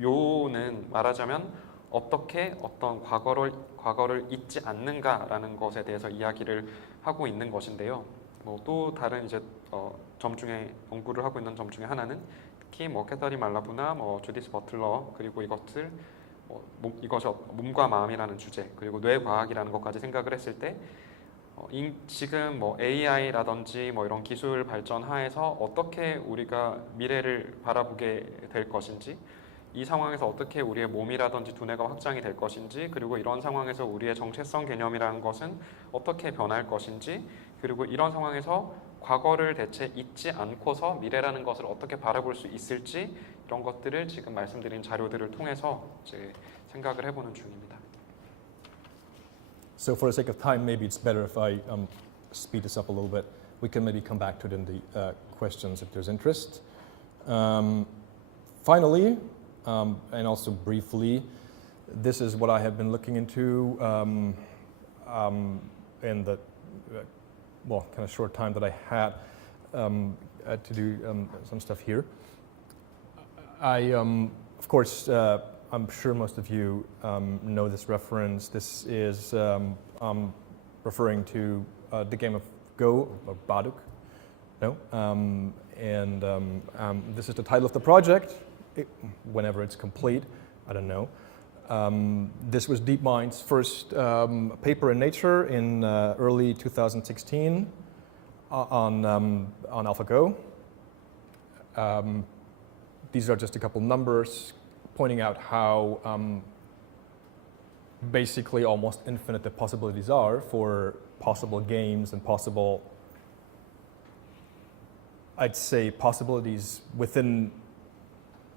요는 말하자면 어떻게 어떤 과거를 잊지 않는가라는 것에 대해서 이야기를 하고 있는 것인데요. 또 다른 이제 점 중에 연구를 하고 있는 점 중에 하나는 특히 캐서린 말라부나 주디스 버틀러, 그리고 이것이 몸과 마음이라는 주제, 그리고 뇌과학이라는 것까지 생각을 했을 때 지금 AI라든지 이런 기술 발전 하에서 어떻게 우리가 미래를 바라보게 될 것인지, 이 상황에서 어떻게 우리의 몸이라든지 두뇌가 확장이 될 것인지, 그리고 이런 상황에서 우리의 정체성 개념이라는 것은 어떻게 변할 것인지, 그리고 이런 상황에서 과거를 대체 잊지 않고서 미래라는 것을 어떻게 바라볼 수 있을지, 이런 것들을 지금 말씀드린 자료들을 통해서 이제 생각을 해보는 중입니다. So for the sake of time, maybe it's better if I speed this up a little bit. We can maybe come back to it in the questions if there's interest. Finally, and also briefly, this is what I have been looking into in the kind of short time that I had to do some stuff here. Of course, I'm sure most of you know this reference. This is referring to the game of Go, or Baduk. No? This is the title of the project. Whenever it's complete, I don't know. This was DeepMind's first paper in Nature in early 2016 on AlphaGo. These are just a couple numbers pointing out how basically almost infinite the possibilities are for possible games and possible, I'd say, possibilities within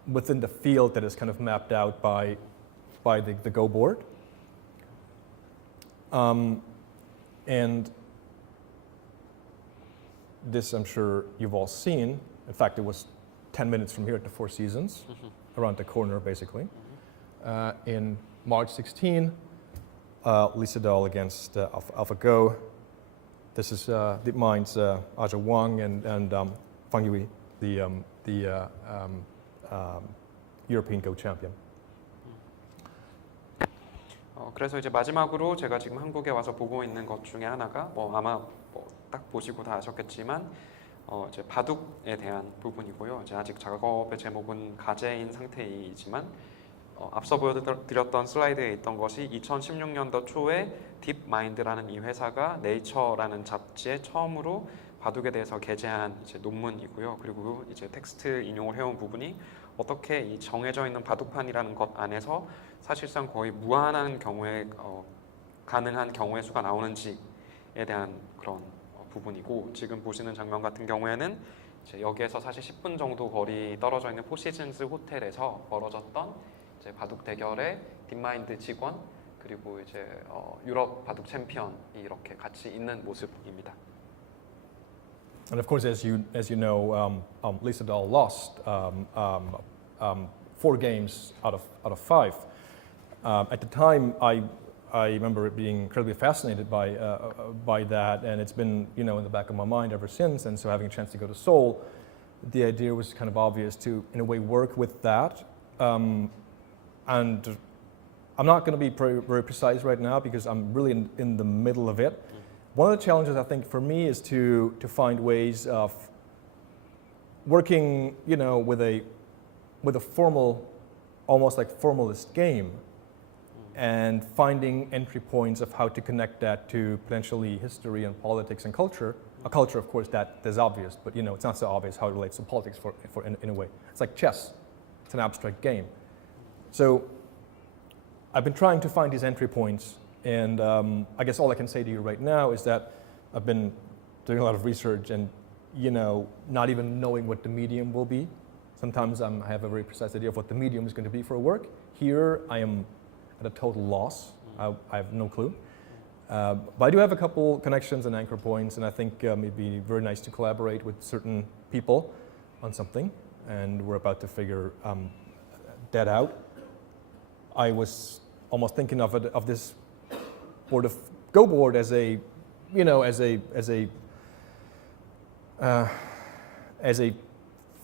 the field that is kind of mapped out by the Go board. And this I'm sure you've all seen. In fact, it was 10 minutes from here at the Four Seasons, around the corner basically. In March 16, Lisa Dahl against AlphaGo. This is DeepMind's Aja Wang and Fang Yui, the European Go champion. 그래서 이제 마지막으로 제가 지금 한국에 와서 보고 있는 것 중에 하나가 아마 딱 보시고 다 아셨겠지만 이제 바둑에 대한 부분이고요. 이제 아직 작업의 제목은 가제인 상태이지만 앞서 보여드렸던 슬라이드에 있던 것이 2016년도 초에 딥마인드라는 이 회사가 네이처라는 잡지에 처음으로 바둑에 대해서 게재한 이제 논문이고요. 그리고 이제 텍스트 인용을 해온 부분이 어떻게 이 정해져 있는 바둑판이라는 것 안에서 사실상 거의 무한한 경우에 가능한 경우의 수가 나오는지에 대한 그런 부분이고, 지금 보시는 장면 같은 경우에는 이제 여기에서 사실 10분 정도 거리 떨어져 있는 포시즌스 호텔에서 벌어졌던 이제 바둑 대결의 딥마인드 직원 그리고 이제 유럽 바둑 챔피언이 이렇게 같이 있는 모습입니다. And of course, as you know, Lisa Dahl lost 4 games out of 5. At the time, I remember being incredibly fascinated by that, and it's been in the back of my mind ever since. And so, having a chance to go to Seoul, the idea was kind of obvious to, in a way, work with that. And I'm not going to be very precise right now because I'm really in the middle of it. One of the challenges I think for me is to find ways of working, with a formal, almost like formalist game, and finding entry points of how to connect that to potentially history and politics and culture. A culture, of course, that is obvious, but it's not so obvious how it relates to politics for in a way. It's like chess. It's an abstract game. So I've been trying to find these entry points, and I guess all I can say to you right now is that I've been doing a lot of research and, not even knowing what the medium will be. Sometimes I have a very precise idea of what the medium is going to be for a work. Here I am at a total loss. I have no clue. But I do have a couple connections and anchor points, and I think it'd be very nice to collaborate with certain people on something, and we're about to figure that out. I was almost thinking of this Go board as a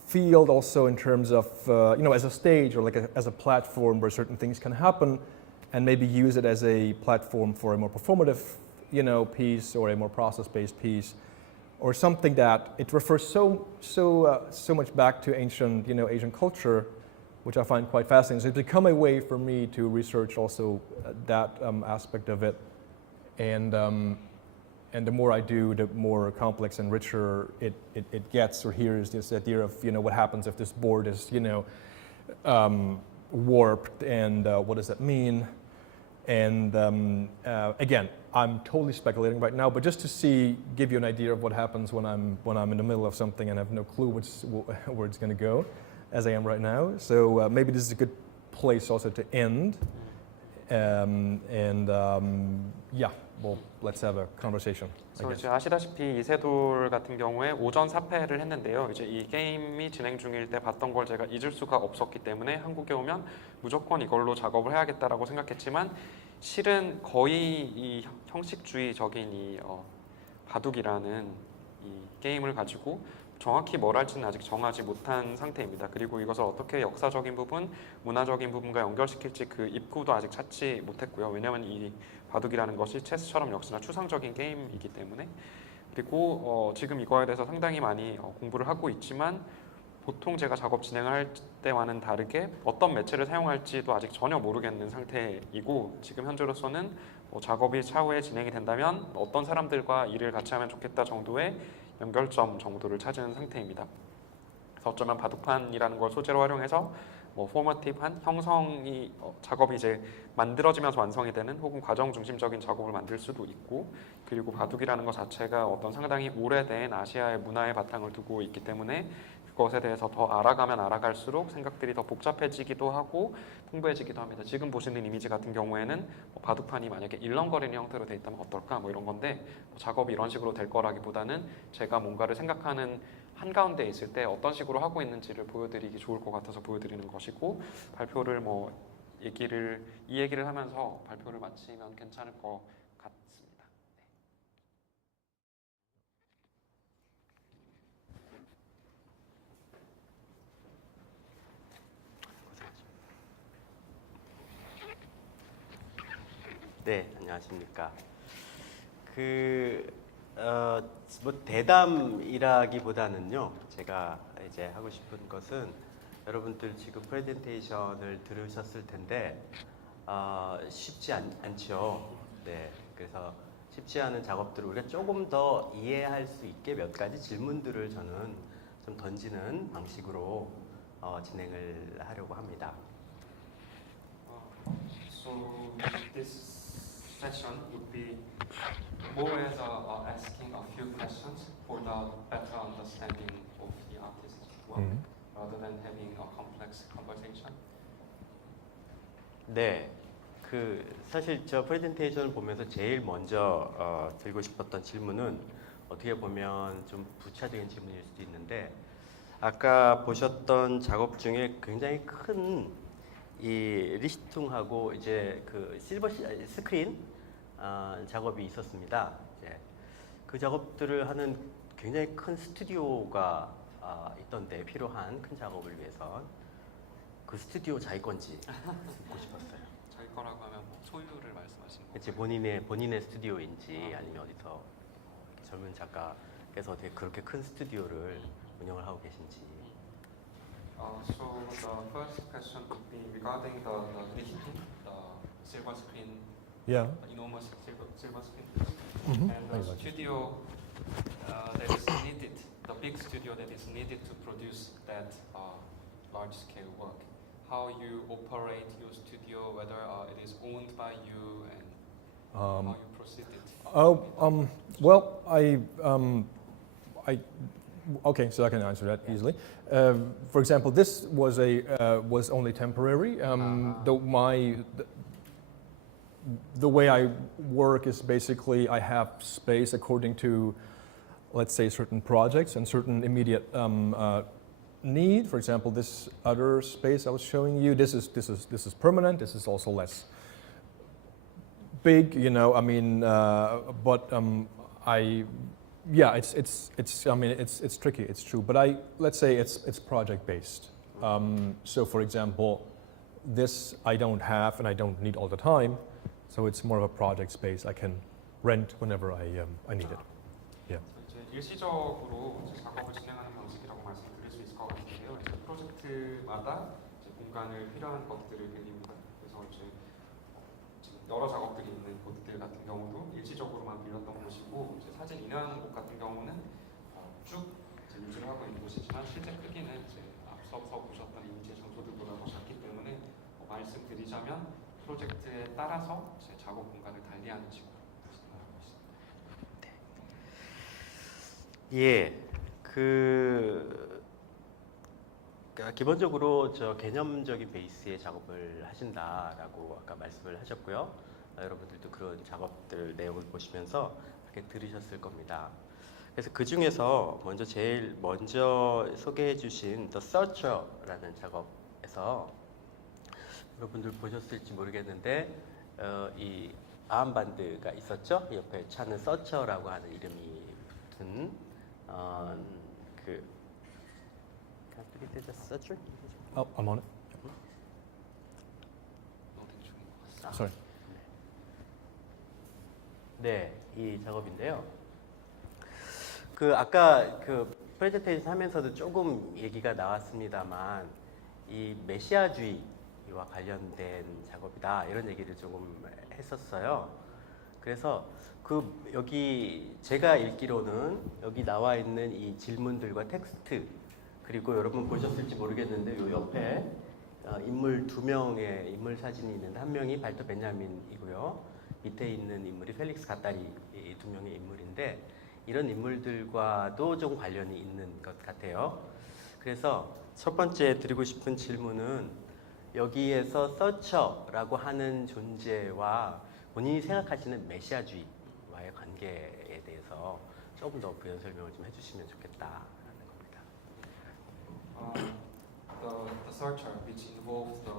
field also in terms of as a stage or like as a platform where certain things can happen, and maybe use it as a platform for a more performative piece or a more process-based piece, or something that it refers so much back to ancient Asian culture, which I find quite fascinating. So it's become a way for me to research also that aspect of it, and the more I do, the more complex and richer it gets. Or here's this idea of what happens if this board is warped, and what does that mean? And again, I'm totally speculating right now, but just to give you an idea of what happens when I'm in the middle of something and have no clue where it's going to go, as I am right now. So maybe this is a good place also to end. Yeah, well, let's have a conversation. 그래서 이제 아시다시피 이세돌 같은 경우에 오전 4패를 했는데요. 이제 이 게임이 진행 중일 때 봤던 걸 제가 잊을 수가 없었기 때문에 한국에 오면 무조건 이걸로 작업을 해야겠다라고 생각했지만, 실은 거의 이 형식주의적인 이 바둑이라는 이 게임을 가지고 정확히 뭘 할지는 아직 정하지 못한 상태입니다. 그리고 이것을 어떻게 역사적인 부분, 문화적인 부분과 연결시킬지 그 입구도 아직 찾지 못했고요. 왜냐하면 이 바둑이라는 것이 체스처럼 역시나 추상적인 게임이기 때문에. 그리고 지금 이거에 대해서 상당히 많이 공부를 하고 있지만, 보통 제가 작업 진행할 때와는 다르게 어떤 매체를 사용할지도 아직 전혀 모르겠는 상태이고, 지금 현재로서는 작업이 차후에 진행이 된다면 어떤 사람들과 일을 같이 하면 좋겠다 정도의 연결점 정도를 찾은 상태입니다. 그래서 어쩌면 바둑판이라는 걸 소재로 활용해서 포머티브한 형성이 작업이 이제 만들어지면서 완성이 되는, 혹은 과정 중심적인 작업을 만들 수도 있고, 그리고 바둑이라는 것 자체가 어떤 상당히 오래된 아시아의 문화의 바탕을 두고 있기 때문에 그것에 대해서 더 알아가면 알아갈수록 생각들이 더 복잡해지기도 하고 풍부해지기도 합니다. 지금 보시는 이미지 같은 경우에는 바둑판이 만약에 일렁거리는 형태로 돼 있다면 어떨까 이런 건데, 작업이 이런 식으로 될 거라기보다는 제가 뭔가를 생각하는 한가운데 있을 때 어떤 식으로 하고 있는지를 보여드리기 좋을 것 같아서 보여드리는 것이고, 발표를 이 얘기를 하면서 발표를 마치면 괜찮을 것 같습니다. 네, 안녕하십니까. 뭐 대담이라기보다는요, 제가 이제 하고 싶은 것은 여러분들 지금 프레젠테이션을 들으셨을 텐데 쉽지 않죠. 네, 그래서 쉽지 않은 작업들을 우리가 조금 더 이해할 수 있게 몇 가지 질문들을 저는 좀 던지는 방식으로 진행을 하려고 합니다. So this session would be more as asking a few questions for the better understanding of the artist's work, rather than having a complex conversation. 네, 사실 저 프레젠테이션을 보면서 제일 먼저 드리고 싶었던 질문은 어떻게 보면 좀 부차적인 질문일 수도 있는데, 아까 보셨던 작업 중에 굉장히 큰 이 리시퉁하고 이제 그 실버 스크린 작업이 있었습니다. 이제 그 작업들을 하는 굉장히 큰 스튜디오가 있던데, 필요한 큰 작업을 위해서 그 스튜디오 자기 건지 듣고 싶었어요. 저희 거라고 하면 뭐 소유를 말씀하시는 그치, 거예요? 본인의 스튜디오인지 아니면 어디서 젊은 작가께서 어떻게 그렇게 큰 스튜디오를 운영을 하고 계신지. So the first question would be regarding the listing, the silver screen, Yeah. enormous silver screen, Mhm. and the studio that is needed, the big studio that is needed to produce that large-scale work. How you operate your studio, whether it is owned by you, and how you proceed it. Well, okay, so I can answer that easily. For example, this was was only temporary. The way I work is basically I have space according to, let's say, certain projects and certain immediate need. For example, this other space I was showing you, this is permanent. This is also less big, you know. I mean, but yeah, it's. I mean, it's tricky. It's true, but let's say it's project based. So, for example, this I don't have and I don't need all the time. So it's more of a project space I can rent whenever I need it. Yeah. 이제 일시적으로 이제 작업을 진행하는 방식이라고 말씀드릴 수 있을 것 같은데요. 이제 프로젝트마다 이제 공간을 필요한 것들을 빌립니다. 그래서 이제 지금 여러 작업들이 있는 곳들 같은 경우도 일시적으로만 빌렸던 곳이고, 이제 사진 인화하는 곳 같은 경우는 쭉 이제 유지를 하고 있는 곳이지만 실제 크기는 이제 앞서서 보셨던 이미지의 장소들보다 더 작기 때문에 말씀드리자면 프로젝트에 따라서 이제 작업 공간을 달리하는 식으로 진행하고 있습니다. 예, 기본적으로 저 개념적인 베이스의 작업을 하신다라고 아까 말씀을 하셨고요. 여러분들도 그런 작업들 내용을 보시면서 그렇게 들으셨을 겁니다. 그래서 그 중에서 제일 먼저 소개해 주신 The Searcher라는 작업에서 여러분들 보셨을지 모르겠는데 이 아음반드가 있었죠. 옆에 차는 서처라고 하는 이름이 붙은 Can I put it as a searcher? Oh, I'm on it. Sorry. 네, 이 작업인데요. 아까 프레젠테이션 하면서도 조금 얘기가 나왔습니다만, 이 메시아주의와 관련된 작업이다, 이런 얘기를 조금 했었어요. 그래서 여기 제가 읽기로는 여기 나와 있는 이 질문들과 텍스트, 그리고 여러분 보셨을지 모르겠는데 요 옆에 인물 2명의 인물 사진이 있는데, 한 명이 발터 베냐민이고요. 밑에 있는 인물이 펠릭스 가따리, 이 2명의 인물인데, 이런 인물들과도 좀 관련이 있는 것 같아요. 그래서 첫 번째 드리고 싶은 질문은 여기에서 서처라고 하는 존재와 본인이 생각하시는 메시아주의와의 관계에 대해서 조금 더 부연 설명을 좀 해주시면 좋겠다라는 겁니다. The searcher, which involves the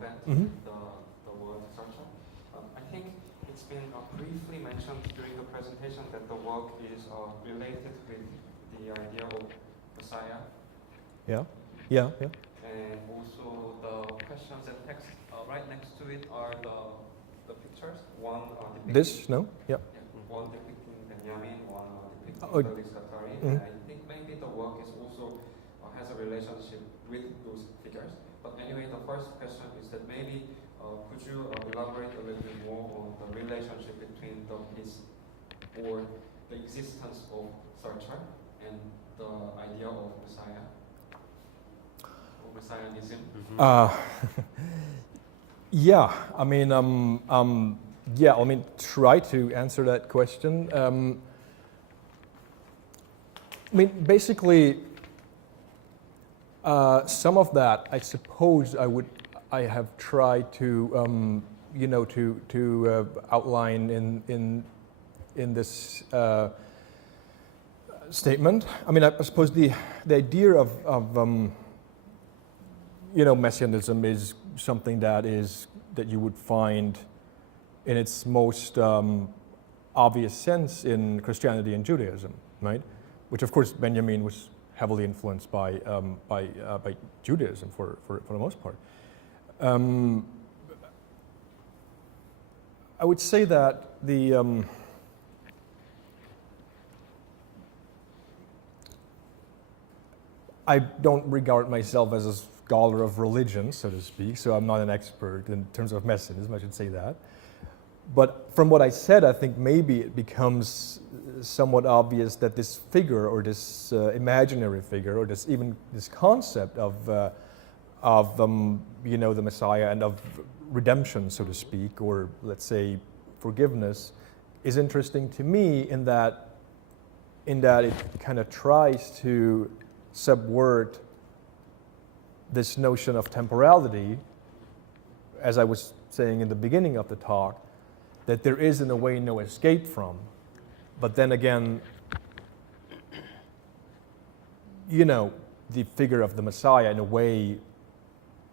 band, the word searcher. I think it's been briefly mentioned during the presentation that the work is related with the idea of Messiah. Yeah. And also the questions and text right next to it are the the pictures. One depicting This? No? Yeah. one depicting Benjamin, one depicting Oh, Felix Guattari. mhm. And I think maybe the work is also has a relationship with those figures. But anyway, the first question is that maybe could you elaborate a little bit more on the relationship between the piece or the existence of Sartre and the idea of Messiah or Messianism? Yeah, I mean, yeah, let me try to answer that question. I mean, basically, some of that, I suppose, I have tried to, you know, to outline in this statement. I mean, I suppose the idea of you know, messianism is something that you would find in its most obvious sense in Christianity and Judaism, right? Which, of course, Benjamin was heavily influenced by Judaism for the most part. I would say that I don't regard myself as a scholar of religion, so to speak, so I'm not an expert in terms of messianism, I should say that. But from what I said, I think maybe it becomes somewhat obvious that this figure or this imaginary figure or this concept of you know, the Messiah and of redemption, so to speak, or let's say forgiveness, is interesting to me in that it kind of tries to subvert this notion of temporality, as I was saying in the beginning of the talk, that there is in a way no escape from. But then again, you know, the figure of the Messiah in a way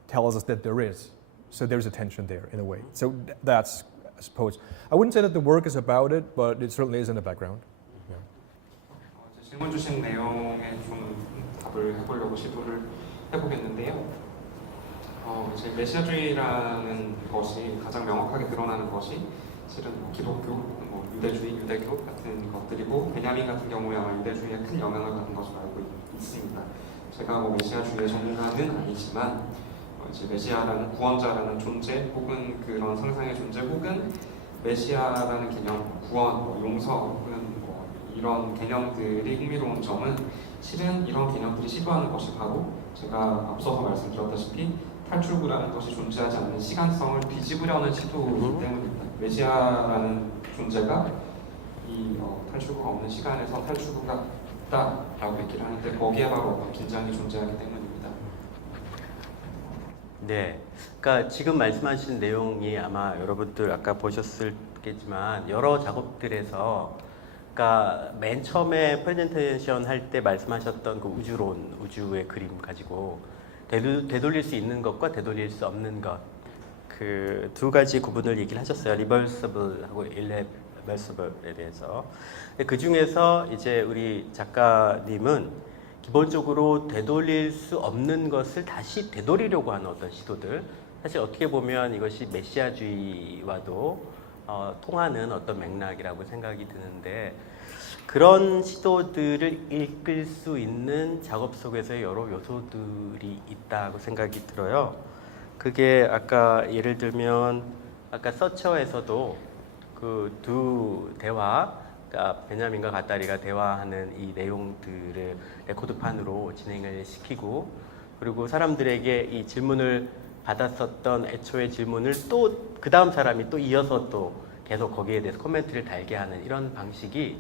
tells us that there is. So there's a tension there in a way. So that's, I suppose, I wouldn't say that the work is about it, but it certainly is in the background. Yeah. 질문 주신 내용에 좀 답을 해보려고 시도를 해보겠는데요. 이제 메시아주의라는 것이 가장 명확하게 드러나는 것이 실은 기독교, 유대주의, 유대교 같은 것들이고 베냐민 같은 경우에 아마 유대주의에 큰 영향을 받은 것으로 알고 있습니다. 제가 메시아주의의 전문가는 아니지만 이제 메시아라는 구원자라는 존재 혹은 그런 상상의 존재 혹은 메시아라는 개념, 구원, 용서 혹은 이런 개념들이 흥미로운 점은 실은 이런 개념들이 시도하는 것이 바로 제가 앞서서 말씀드렸다시피 탈출구라는 것이 존재하지 않는 시간성을 뒤집으려는 시도이기 때문입니다. 메시아라는 존재가 이 탈출구가 없는 시간에서 탈출구가 있다라고 얘기를 하는데 거기에 바로 어떤 긴장이 존재하기 때문입니다. 네, 그러니까 지금 말씀하신 내용이 아마 여러분들 아까 보셨겠지만 여러 작업들에서, 그러니까 맨 처음에 프레젠테이션 할 때 말씀하셨던 그 우주론, 우주의 그림 가지고 되돌릴 수 있는 것과 되돌릴 수 없는 것, 그 두 가지 구분을 얘기를 하셨어요. 리버서블하고 일리버서블에 대해서. 그 중에서 이제 우리 작가님은 기본적으로 되돌릴 수 없는 것을 다시 되돌리려고 하는 어떤 시도들, 사실 어떻게 보면 이것이 메시아주의와도 통하는 어떤 맥락이라고 생각이 드는데, 그런 시도들을 읽을 수 있는 작업 속에서 여러 요소들이 있다고 생각이 들어요. 그게 아까 예를 들면 아까 서처에서도 그 두 대화, 그러니까 베냐민과 가따리가 대화하는 이 내용들을 레코드판으로 진행을 시키고, 그리고 사람들에게 이 질문을 받았었던 애초의 질문을 또 그 다음 사람이 또 이어서 또 계속 거기에 대해서 코멘트를 달게 하는 이런 방식이,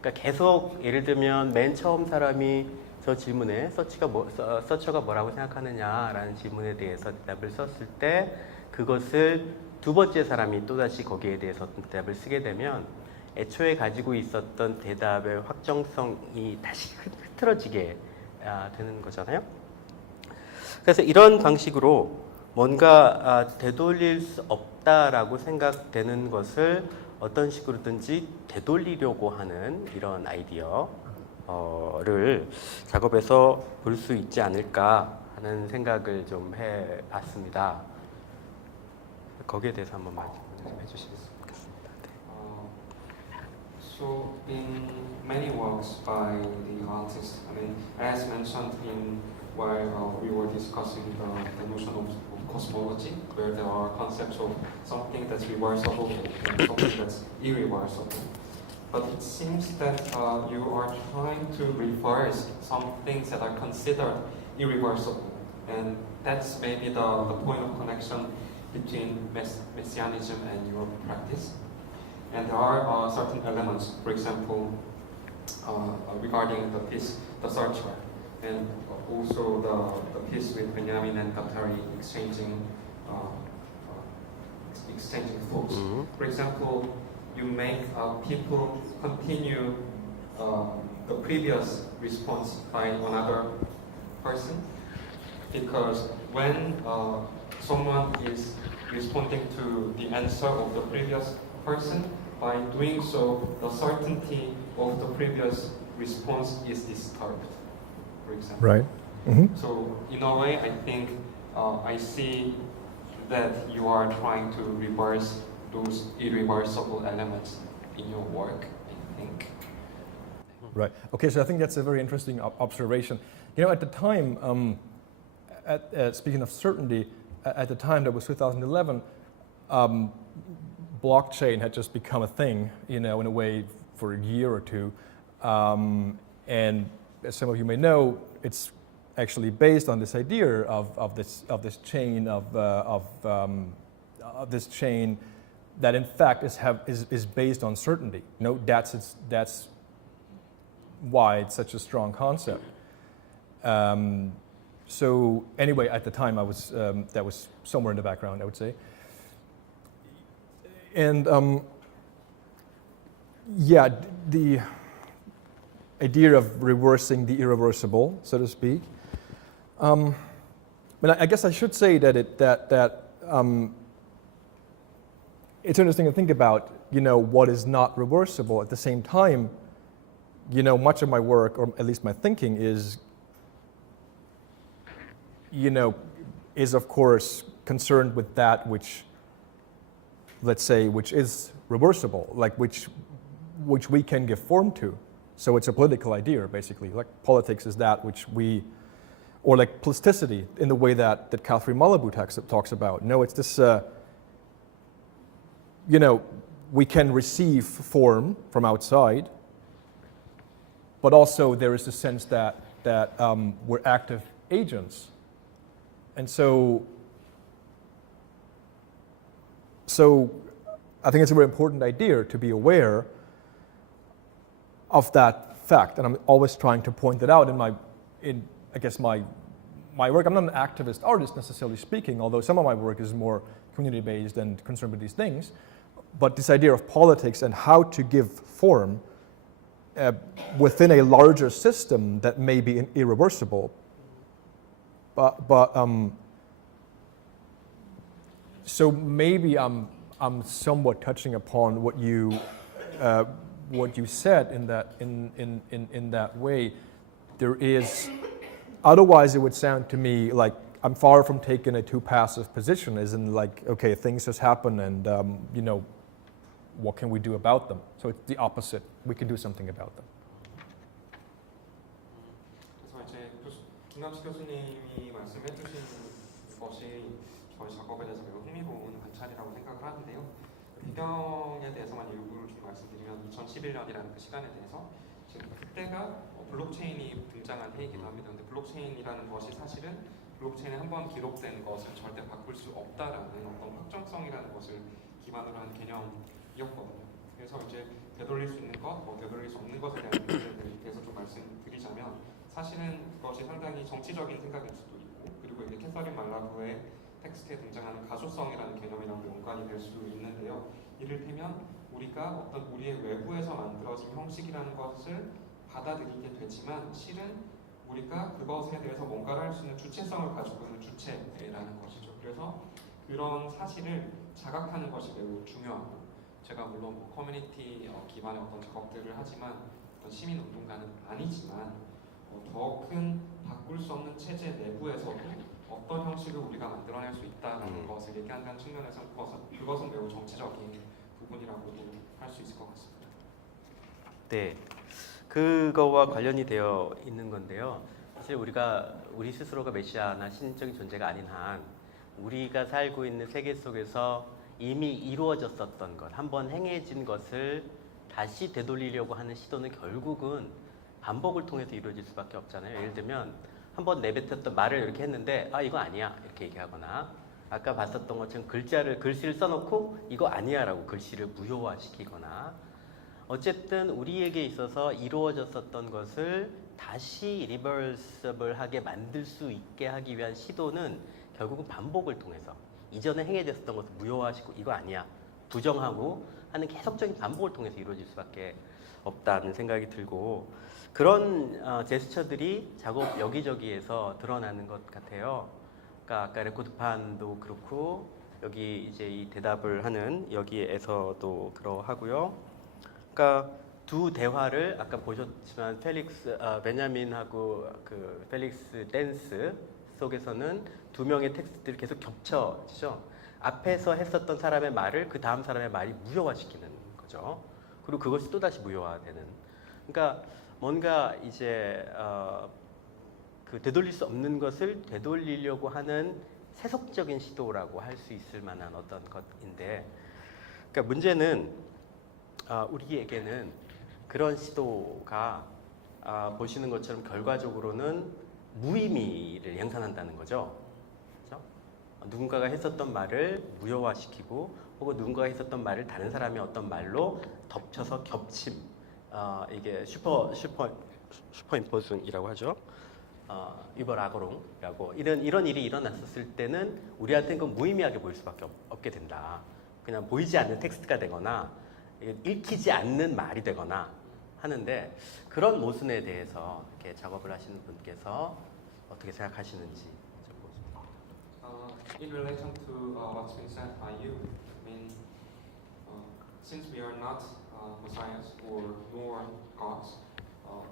그러니까 계속 예를 들면 맨 처음 사람이 저 질문에 서처가 뭐라고 생각하느냐라는 질문에 대해서 대답을 썼을 때 그것을 두 번째 사람이 또다시 거기에 대해서 대답을 쓰게 되면 애초에 가지고 있었던 대답의 확정성이 다시 흐트러지게 되는 거잖아요. 그래서 이런 방식으로 뭔가 되돌릴 수 없다라고 생각되는 것을 어떤 식으로든지 되돌리려고 하는 이런 아이디어를 작업에서 볼 수 있지 않을까 하는 생각을 좀 해봤습니다. 거기에 대해서 한번 말씀해 해주시겠습니까? So in many works by the artists, I mean, as mentioned in while we were discussing the notion of cosmology, where there are concepts of something that's reversible and something that's irreversible. But it seems that you are trying to reverse some things that are considered irreversible, and that's maybe the point of connection between Messianism and your practice. And there are certain elements, for example, regarding the piece, The Searcher, and also the piece with Benjamin and Guattari exchanging thoughts. Mm-hmm. For example, you make people continue the previous response by another person, because when someone is responding to the answer of the previous person, by doing so, the certainty of the previous response is disturbed, for example. Right. Mm-hmm. So in a way, I think I see that you are trying to reverse those irreversible elements in your work, I think. Right. Okay, so I think that's a very interesting observation. You know, at the time, speaking of certainty, at the time, that was 2011, blockchain had just become a thing, you know, in a way for a year or two. And as some of you may know, it's actually based on this idea of this chain this chain that in fact is based on certainty. You know, that's why it's such a strong concept. So anyway, at the time, I was that was somewhere in the background, I would say. And yeah, the idea of reversing the irreversible, so to speak. But I guess I should say that it's interesting to think about, you know, what is not reversible. At the same time, you know, much of my work, or at least my thinking, is, you know, is of course concerned with that which, let's say, which is reversible, like which we can give form to. So it's a political idea, basically. Like politics is that which we, or like plasticity in the way that Catherine Malabou talks about. No, it's this, you know, we can receive form from outside, but also there is the sense that we're active agents. And so I think it's a very important idea to be aware of that fact, and I'm always trying to point it out in my work. I'm not an activist artist necessarily speaking, although some of my work is more community-based and concerned with these things. But this idea of politics and how to give form within a larger system that may be irreversible. So maybe I'm somewhat touching upon what you said in that way. There is, otherwise it would sound to me like I'm far from taking a too passive position, as in like, okay, things just happen and you know, what can we do about them? So it's the opposite. We can do something about them. 그래서 이제 김남수 교수님이 말씀해주신 것이 저희 작업에 대해서 매우 흥미로운 관찰이라고 생각을 하는데요. 배경에 대해서만 일부를 좀 말씀드리면 2011년이라는 그 시간에 대해서 지금 그때가 블록체인이 등장한 해이기도 합니다. 근데 블록체인이라는 것이 사실은 블록체인에 한번 기록된 것을 절대 바꿀 수 없다라는 어떤 확정성이라는 것을 기반으로 한 개념이었거든요. 그래서 이제 되돌릴 수 있는 것, 되돌릴 수 없는 것에 대한 문제들에 대해서 좀 말씀드리자면 사실은 그것이 상당히 정치적인 생각일 수도 있고, 그리고 이제 캐서린 말라브의 텍스트에 등장하는 가소성이라는 개념이랑도 연관이 될 수 있는데요. 이를테면 우리가 어떤 우리의 외부에서 만들어진 형식이라는 것을 받아들이게 되지만 실은 우리가 그것에 대해서 뭔가를 할 수 있는 주체성을 가지고 있는 주체라는 것이죠. 그래서 그런 사실을 자각하는 것이 매우 중요하고, 제가 물론 커뮤니티 기반의 어떤 작업들을 하지만 어떤 시민운동가는 아니지만 더 큰 바꿀 수 없는 체제 내부에서도 어떤 형식을 우리가 만들어낼 수 있다라는 것을 얘기한다는 측면에서 그것은 매우 정치적인 부분이라고도 할 수 있을 것 같습니다. 네, 그거와 관련이 되어 있는 건데요. 사실 우리 스스로가 메시아나 신적인 존재가 아닌 한 우리가 살고 있는 세계 속에서 이미 이루어졌었던 것, 한번 행해진 것을 다시 되돌리려고 하는 시도는 결국은 반복을 통해서 이루어질 수밖에 없잖아요. 예를 들면 한번 내뱉었던 말을 이렇게 했는데 아 이거 아니야 이렇게 얘기하거나 아까 봤었던 것처럼 글씨를 써놓고 이거 아니야라고 글씨를 무효화시키거나 어쨌든 우리에게 있어서 이루어졌었던 것을 다시 리버서블하게 만들 수 있게 하기 위한 시도는 결국은 반복을 통해서 이전에 행해졌었던 것을 무효화시키고 이거 아니야 부정하고 하는 계속적인 반복을 통해서 이루어질 수밖에 없다는 생각이 들고 그런 제스처들이 작업 여기저기에서 드러나는 것 같아요. 그러니까 아까 레코드판도 그렇고 여기 이제 이 대답을 하는 여기에서도 그러하고요. 그러니까 두 대화를 아까 보셨지만 베냐민하고 그 펠릭스 댄스 속에서는 두 명의 텍스트들이 계속 겹쳐지죠. 앞에서 했었던 사람의 말을 그 다음 사람의 말이 무효화시키는 거죠. 그리고 그것이 또다시 무효화되는. 그러니까 뭔가 이제 그 되돌릴 수 없는 것을 되돌리려고 하는 세속적인 시도라고 할 수 있을 만한 어떤 것인데, 그러니까 문제는 우리에게는 그런 시도가 보시는 것처럼 결과적으로는 무의미를 양산한다는 거죠. 그렇죠? 누군가가 했었던 말을 무효화시키고 혹은 누군가가 했었던 말을 다른 사람의 어떤 말로 덮쳐서 겹침, 이게 슈퍼임포징이라고 하죠. überlagerung이라고 이런 일이 일어났었을 때는 우리한테는 그건 무의미하게 보일 수밖에 없게 된다. 그냥 보이지 않는 텍스트가 되거나 읽히지 않는 말이 되거나 하는데 그런 모순에 대해서 이렇게 작업을 하시는 분께서 어떻게 생각하시는지 여쭤보겠습니다. In relation to what's been said by you, I mean, since we are not messiahs or nor gods,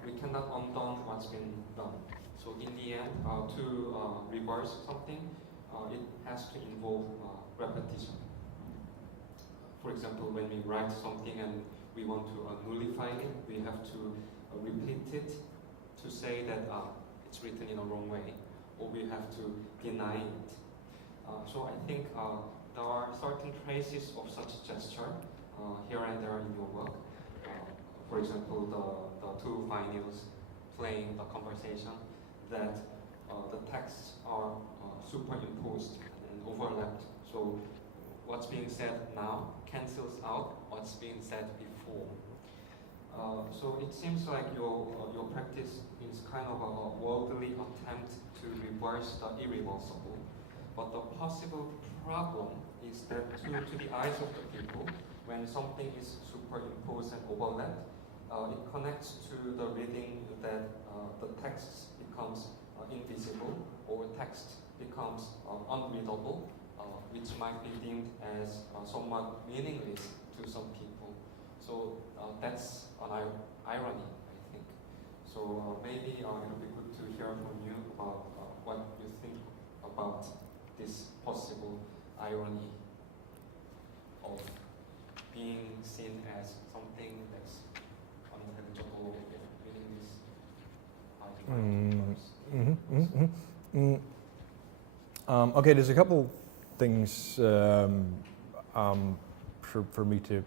we cannot undo what's been done. So in the end, to reverse something, it has to involve repetition. For example, when we write something and we want to nullify it, we have to repeat it to say that it's written in a wrong way, or we have to deny it. So I think there are certain traces of such gesture here and there in your work. For example, the two vinyls playing the conversation, that the texts are superimposed and overlapped. So what's being said now cancels out what's being said before. So it seems like your practice is kind of a worldly attempt to reverse the irreversible. But the possible problem is that to the eyes of the people, when something is superimposed and overlapped, it connects to the reading that the text becomes invisible or text becomes unreadable, which might be deemed as somewhat meaningless to some people. So that's an irony, I think. So maybe it would be good to hear from you about what you think about this possible irony of being seen as something that's unintelligible, meaningless. Okay, there's a couple things for me to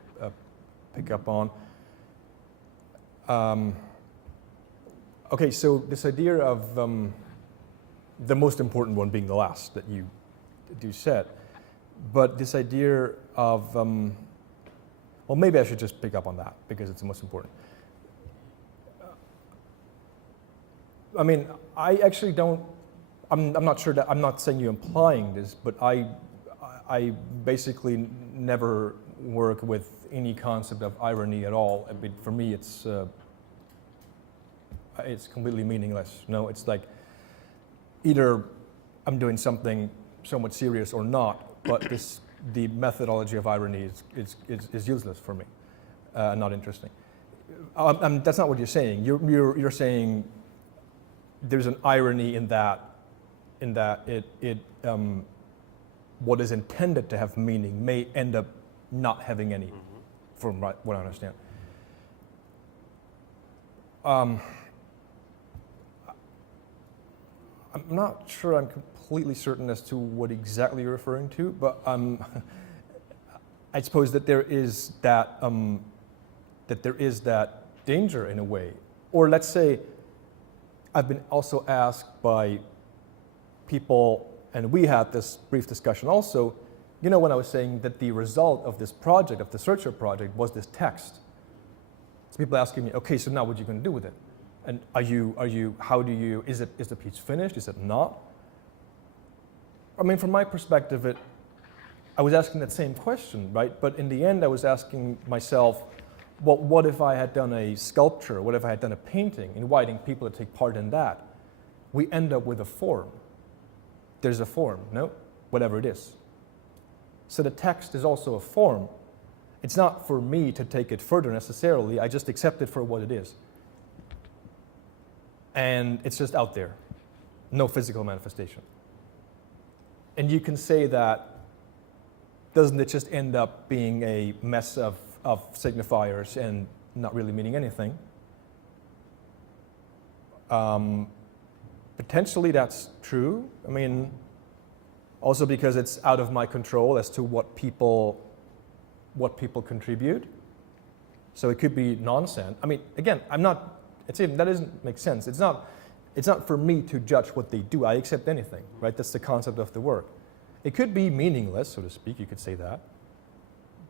pick up on. Okay, so this idea of the most important one being the last that you said, but this idea of, well, maybe I should just pick up on that because it's the most important. I mean, I actually don't, I'm not sure that, I'm not saying you're implying this, but I basically never work with any concept of irony at all. I mean, for me, it's completely meaningless. No, it's like either I'm doing something somewhat serious or not, but the methodology of irony is useless for me, not interesting. That's not what you're saying. You're saying there's an irony in that in that what is intended to have meaning may end up not having any, from what I understand. I'm not sure I'm completely certain as to what exactly you're referring to, but I suppose that there is that danger in a way. Or let's say, I've been also asked by people, and we had this brief discussion also, you know, when I was saying that the result of this project, of the searcher project, was this text. So people asking me, okay, so now what are you going to do with it? And is the piece finished? Is it not? I mean, from my perspective, I was asking that same question, right? But in the end, I was asking myself, well, what if I had done a sculpture? What if I had done a painting, inviting people to take part in that? We end up with a form. There's a form, no? Whatever it is. So the text is also a form. It's not for me to take it further necessarily. I just accept it for what it is. And it's just out there. No physical manifestation. And you can say that, doesn't it just end up being a mess of signifiers and not really meaning anything? Potentially that's true. I mean, also because it's out of my control as to what people contribute. So it could be nonsense. I mean, again, that doesn't make sense. It's not for me to judge what they do. I accept anything, right? That's the concept of the work. It could be meaningless, so to speak, you could say that.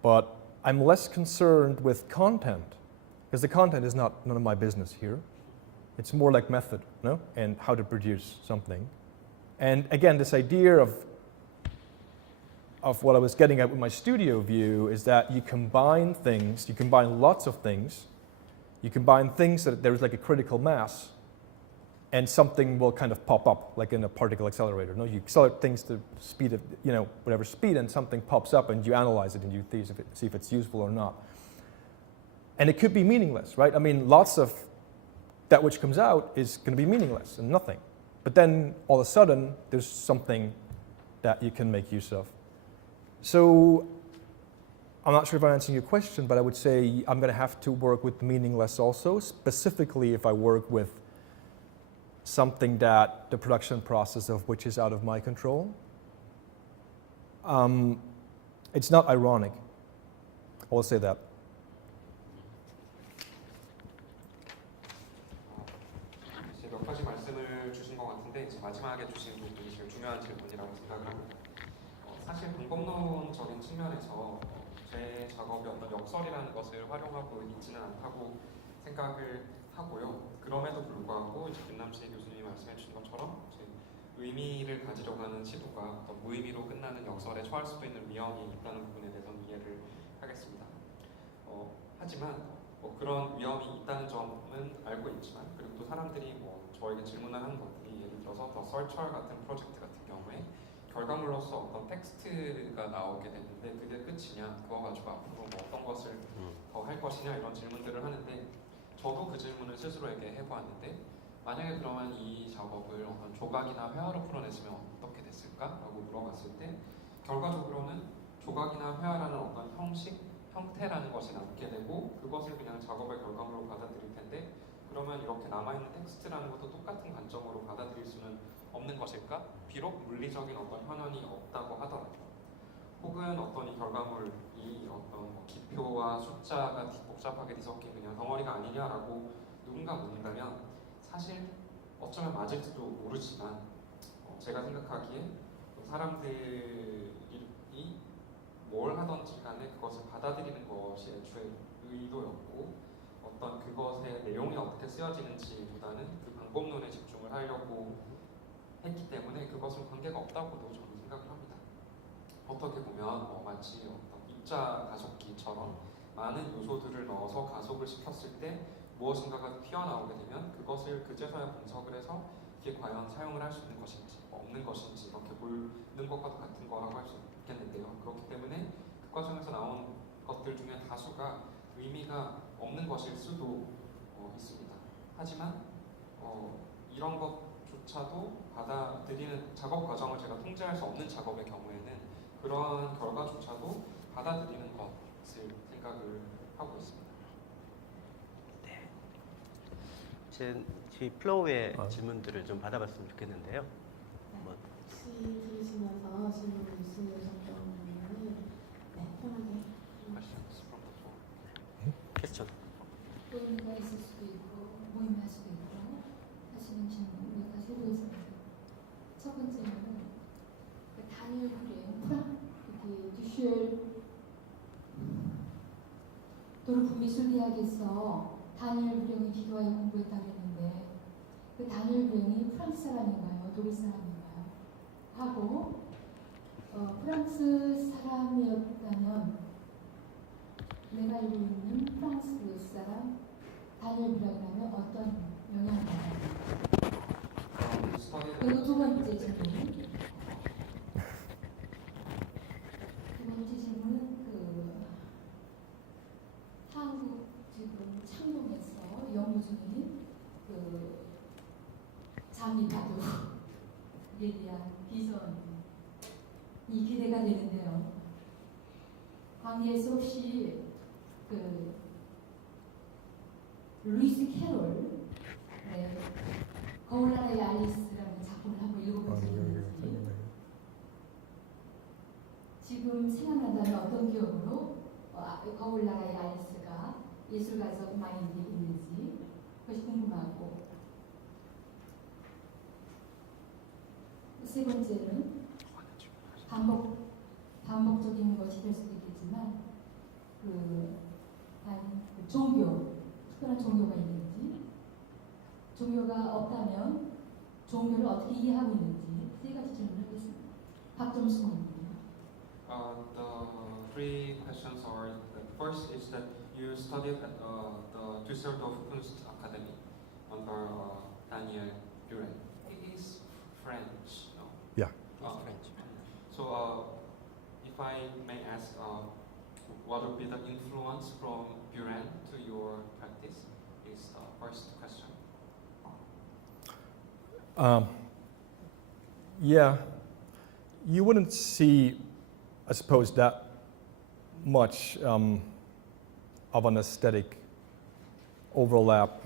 But I'm less concerned with content, because the content is none of my business here. It's more like method, no? And how to produce something. And again, this idea of what I was getting at with my studio view is that you combine things, you combine lots of things, you combine things that there's like a critical mass, and something will kind of pop up, like in a particle accelerator. No, you accelerate things to speed of, whatever speed, and something pops up, and you analyze it, and you see if it's useful or not. And it could be meaningless, right? I mean, lots of that which comes out is going to be meaningless and nothing. But then all of a sudden, there's something that you can make use of. So I'm not sure if I'm answering your question, but I would say I'm going to have to work with meaningless also, specifically if I work with something that the production process of which is out of my control. It's not ironic. I will say that. 이제 몇 가지 말씀을 주신 것 같은데 마지막에 주신 부분이 제일 중요한 질문이라고 생각을 합니다. 사실 방법론적인 측면에서 제 작업이 어떤 역설이라는 것을 활용하고 있지는 않다고 생각을 하고요. 그럼에도 불구하고 이제 김남시 교수님이 말씀해 주신 것처럼 이제 의미를 가지려고 하는 시도가 어떤 무의미로 끝나는 역설에 처할 수도 있는 위험이 있다는 부분에 대해서는 이해를 하겠습니다. 하지만 그런 위험이 있다는 점은 알고 있지만, 그리고 또 사람들이 저에게 질문을 하는 것들이 예를 들어서 더 설철 같은 프로젝트 같은 경우에 결과물로서 어떤 텍스트가 나오게 됐는데 그게 끝이냐, 그거 가지고 앞으로 어떤 것을 더 할 것이냐, 이런 질문들을 하는데, 저도 그 질문을 스스로에게 해보았는데, 만약에 그러면 이 작업을 어떤 조각이나 회화로 풀어냈으면 어떻게 됐을까라고 물어봤을 때, 결과적으로는 조각이나 회화라는 어떤 형태라는 것이 남게 되고, 그것을 그냥 작업의 결과물로 받아들일 텐데, 그러면 이렇게 남아있는 텍스트라는 것도 똑같은 관점으로 받아들일 수는 없는 것일까? 비록 물리적인 어떤 현현이 없다고 하더라도, 혹은 어떤 이 결과물이 어떤 기표와 숫자가 복잡하게 뒤섞인 그냥 덩어리가 아니냐라고 누군가 묻는다면, 사실 어쩌면 맞을지도 모르지만 제가 생각하기에 사람들이 뭘 하든지 간에 그것을 받아들이는 것이 애초에 의도였고, 어떤 그것의 내용이 어떻게 쓰여지는지보다는 그 방법론에 집중을 하려고 했기 때문에 그것은 관계가 없다고도 저는 생각을 합니다. 어떻게 보면 마치 어떤 입자 가속기처럼 많은 요소들을 넣어서 가속을 시켰을 때 무엇인가가 튀어나오게 되면 그것을 그제서야 분석을 해서 이게 과연 사용을 할 수 있는 것인지 없는 것인지 이렇게 보는 것과도 같은 거라고 할 수 있겠는데요. 그렇기 때문에 그 과정에서 나온 것들 중에 다수가 의미가 없는 것일 수도 있습니다. 하지만 이런 것조차 작업조차도 받아들이는 작업 과정을 제가 통제할 수 없는 작업의 경우에는 그러한 결과조차도 받아들이는 것을 생각을 하고 있습니다. 제 플로우의 아. 질문들을 좀 받아봤으면 좋겠는데요. 뭐, 혹시 들으시면서 질문 있으셨던 분이 편하게 Questions from the floor. 퀘스천. 의미가 있을 수도 있고 무의미할 수도 있고 하시는 질문 몇 가지 해보고 있습니다. 첫 번째는 그 단일 불행, 이게 듀슈얼 도르프 미술대학에서 단일 불행의 비교하여 공부했다고 했는데 그 단일 불행이 프랑스 사람인가요? 독일 사람인가요? 하고 프랑스 사람이었다면 내가 알고 있는 프랑스 사람 단일 불행이라면 어떤 영향을 받아요? 그리고 두 번째 질문. 그 한국 지금 창동에서 연구 중인 그 장미파도에 대한 비전이 기대가 되는데요. 광리에서 혹시 그 루이스 캐롤 거울나라의 알리스라는 작품을 한번 읽어보신 적 있는지 지금 생각난다면 어떤 기억으로 거울나라의 알리스가 예술가에서 많이 있는지 그것이 궁금하고 세 번째는 반복적인 것이 될 수도 있겠지만 종교, 특별한 종교가 있는지 종교가 없다면 종교를 어떻게 이해하고 있는지 세 가지 질문을 하겠습니다. 박점수 의원입니다. The three questions are: the first is that you studied at the Düsseldorf Kunstakademie under Daniel Buren. He is French, no? Yeah. French. So, if I may ask, what would be the influence from Buren to your practice? Is the first question. Yeah, you wouldn't see, I suppose, that much of an aesthetic overlap,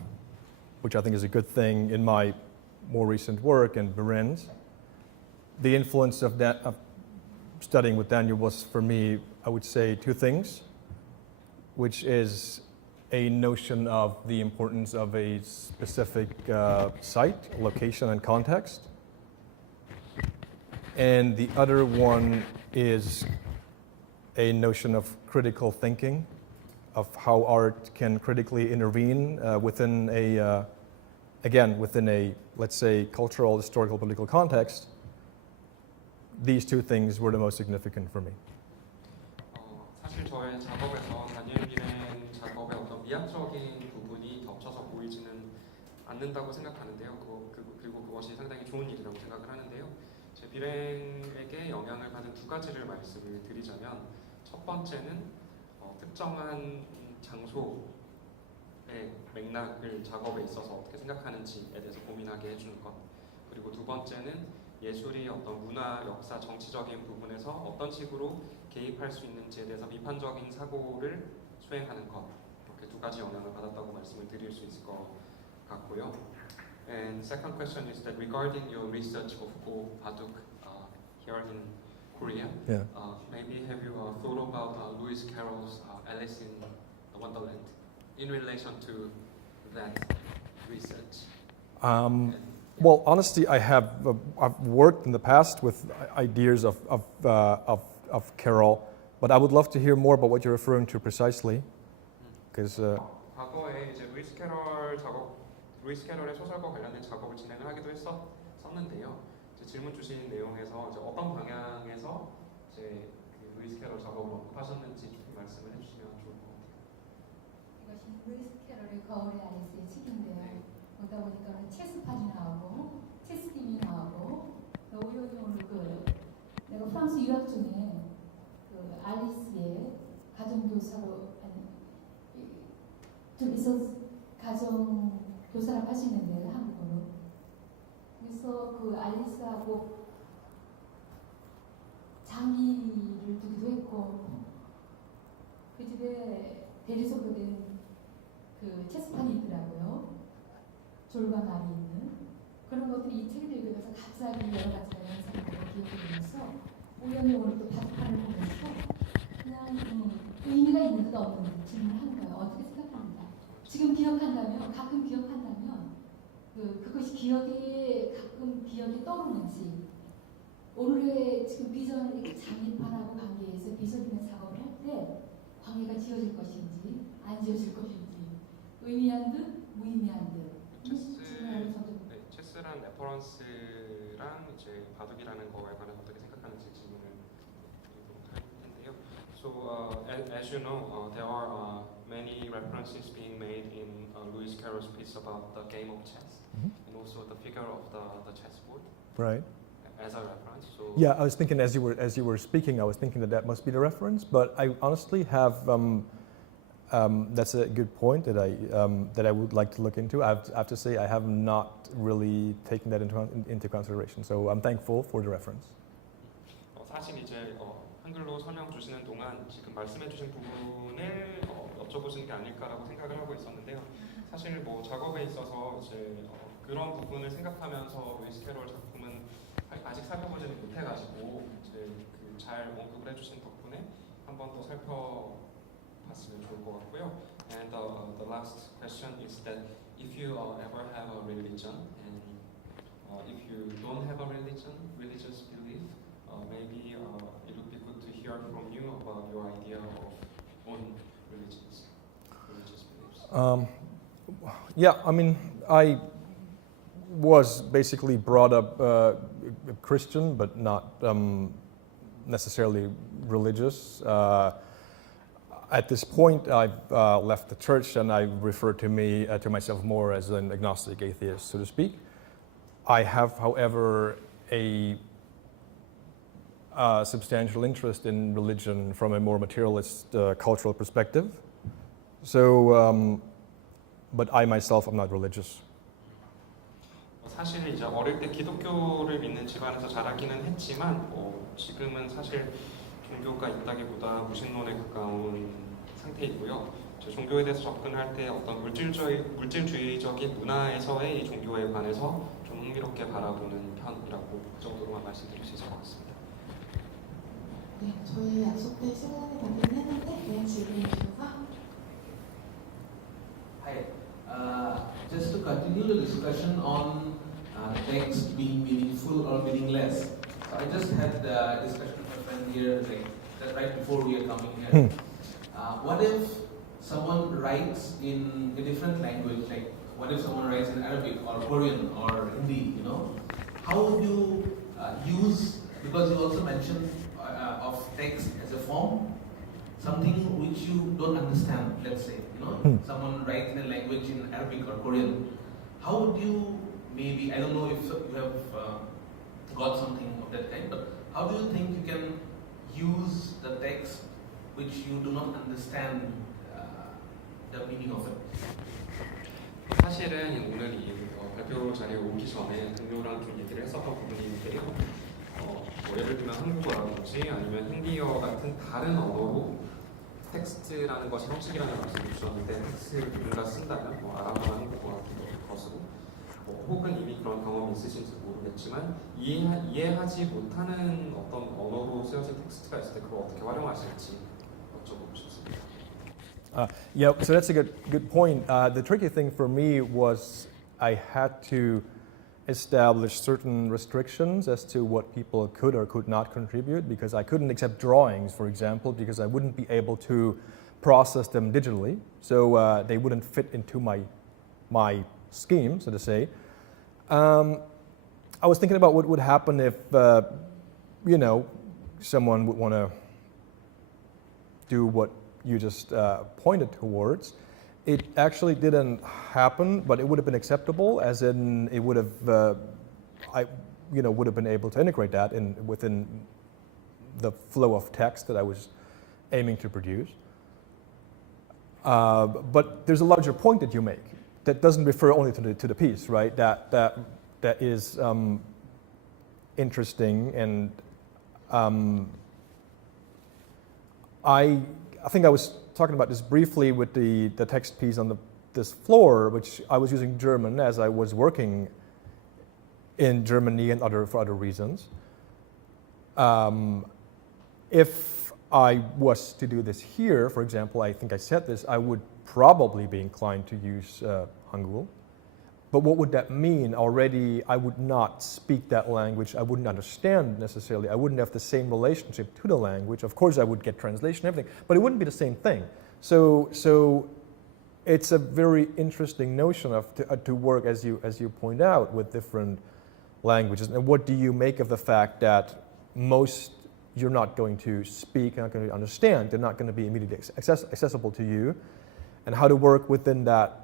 which I think is a good thing in my more recent work and Buren's. The influence of that of studying with Daniel was for me, I would say, two things, which is a notion of the importance of a specific site, location, and context. And the other one is a notion of critical thinking, of how art can critically intervene within a, let's say, cultural, historical, political context. These two things were the most significant for me. 사실 저의 작업에서 다니엘 비렌 작업의 어떤 미학적인 부분이 겹쳐서 보이지는 않는다고 생각하는데요. 그리고 그것이 상당히 좋은 일이라고 생각을 하는데요. 제 비렌에게 영향을 받은 두 가지를 말씀을 드리자면 첫 번째는 특정한 장소의 맥락을 작업에 있어서 어떻게 생각하는지에 대해서 고민하게 해주는 것. 그리고 두 번째는 예술이 어떤 문화, 역사, 정치적인 부분에서 어떤 식으로 개입할 수 있는지에 대해서 비판적인 사고를 수행하는 것. 이렇게 두 가지 영향을 받았다고 말씀을 드릴 수 있을 것 같고요. And second question is that regarding your research of Go Baduk here in Korea, Yeah. maybe have you thought about Lewis Carroll's Alice in Wonderland in relation to that research? Well, honestly, I've worked in the past with ideas of Carroll, but I would love to hear more about what you're referring to precisely, because. 과거에 이제 루이스 캐럴의 소설과 관련된 작업을 진행을 하기도 했었는데요. 질문 주신 내용에서 이제 어떤 방향에서 이제 그 루이스 캐럴 작업을 언급하셨는지 좀 말씀을 해주시면 좋을 것 같아요. 이것이 루이스 캐럴의 거울의 아리스의 책인데요. 그러다 보니까 체스판이 나오고 체스팀이 나오고 오히려 내가 프랑스 유학 중에 그 알리스의 가정교사로 저기서 가정교사를 하시는데 한국어로 그래서 그 알리스하고 장기를 두기도 했고 그 집에 대리석으로 된 그 체스판이 있더라고요. 졸과 말이 있는 그런 것들이 이 책을 읽으면서 갑자기 여러 가지 연상되고 기억이 되면서 우연히 오늘 또 바둑판을 보면서 그냥 의미가 있는 듯 없는 듯 질문을 하는 거예요. 어떻게 생각합니다. 지금 기억한다면 가끔 기억한다면 그것이 가끔 기억이 떠오르는지 오늘의 지금 비전 장기판하고 관계에서 비전이나 작업을 할 때 관계가 지어질 것인지 안 지어질 것인지 의미한 듯 무의미한 듯 질문하는 저도 체스란 레퍼런스랑 이제 바둑이라는 거에 관해서 어떻게 생각하는지 질문을 드리도록 할 텐데요. So as you know, there are many references being made in Lewis Carroll's piece about the game of chess, and also the figure of the chessboard Right. as a reference. So Yeah, I was thinking as you were speaking, I was thinking that must be the reference. But I honestly have that's a good point that I would like to look into. I have to say I have not really taken that into consideration. So I'm thankful for the reference. 사실 이제 한글로 설명 주시는 동안 지금 말씀해주신 부분을 여쭤보시는 게 아닐까라고 생각을 하고 있었는데요. 사실 뭐 작업에 있어서 이제 그런 부분을 생각하면서 루이스 캐롤 작품은 아직 살펴보지는 못해가지고 이제 잘 언급을 해주신 덕분에 한 번 더 살펴봤으면 좋을 것 같고요. And the last question is that if you ever have a religion and if you don't have a religious belief, maybe it would be good to hear from you about your idea of own religious beliefs. Yeah, I mean, I was basically brought up Christian, but not necessarily religious. At this point, I've left the church, and I refer to myself more as an agnostic atheist, so to speak. I have, however, a substantial interest in religion from a more materialist cultural perspective. So, but I myself am not religious. 사실 이제 어릴 때 기독교를 믿는 집안에서 자라기는 했지만 지금은 사실 종교가 있다기보다 무신론에 가까운 상태이고요. 종교에 대해서 접근할 때 어떤 물질주의적인 문화에서의 이 종교에 관해서 좀 흥미롭게 바라보는 편이라고 그 정도로만 말씀드릴 수 있을 것 같습니다. 네, 저희 약속된 시간이 다 됐는데 질문해 주셔서 Hi. Just to continue the discussion on text being meaningful or meaningless. So I just had the discussion with a friend here, just right before we are coming here. What if someone writes in a different language? Like, what if someone writes in Arabic or Korean or Hindi? How would you use? Because you also mentioned of text as a form, something which you don't understand. Let's say, someone writes in a language in Arabic or Korean. How would you maybe, I don't know if you have got something of that kind, but how do you think you can use the text which you do not understand the meaning of it? 사실은 오늘 이 발표 자리에 오기 전에 동료랑 좀 얘기를 했었던 부분인데요. 예를 들면 한국어라든지 아니면 힌디어 같은 다른 언어로 텍스트라는 것이 형식이라는 말씀을 주셨는데 텍스트를 누군가 쓴다면 아랍어나 한국어 같은 것으로 혹은 이미 그런 경험이 있으신지 모르겠지만 이해하지 못하는 어떤 언어로 쓰여진 텍스트가 있을 때 그걸 어떻게 활용하실지 여쭤보고 싶습니다. Yeah, so that's a good point. The tricky thing for me was I had to establish certain restrictions as to what people could or could not contribute, because I couldn't accept drawings, for example, because I wouldn't be able to process them digitally, so they wouldn't fit into my scheme, so to say. I was thinking about what would happen if someone would want to do what you just pointed towards. It actually didn't happen, but it would have been acceptable, as in it would have, I would have been able to integrate that within the flow of text that I was aiming to produce. But there's a larger point that you make that doesn't refer only to the piece, right? That is interesting, and I think I was talking about this briefly with the text piece on this floor, which I was using German as I was working in Germany and for other reasons. If I was to do this here, for example, I think I said this, I would probably be inclined to use Hangul. But what would that mean? Already, I would not speak that language. I wouldn't understand necessarily. I wouldn't have the same relationship to the language. Of course, I would get translation and everything, but it wouldn't be the same thing. So it's a very interesting notion of to work, as you point out, with different languages. And what do you make of the fact that most you're not going to speak, not going to understand, they're not going to be immediately accessible to you, and how to work within that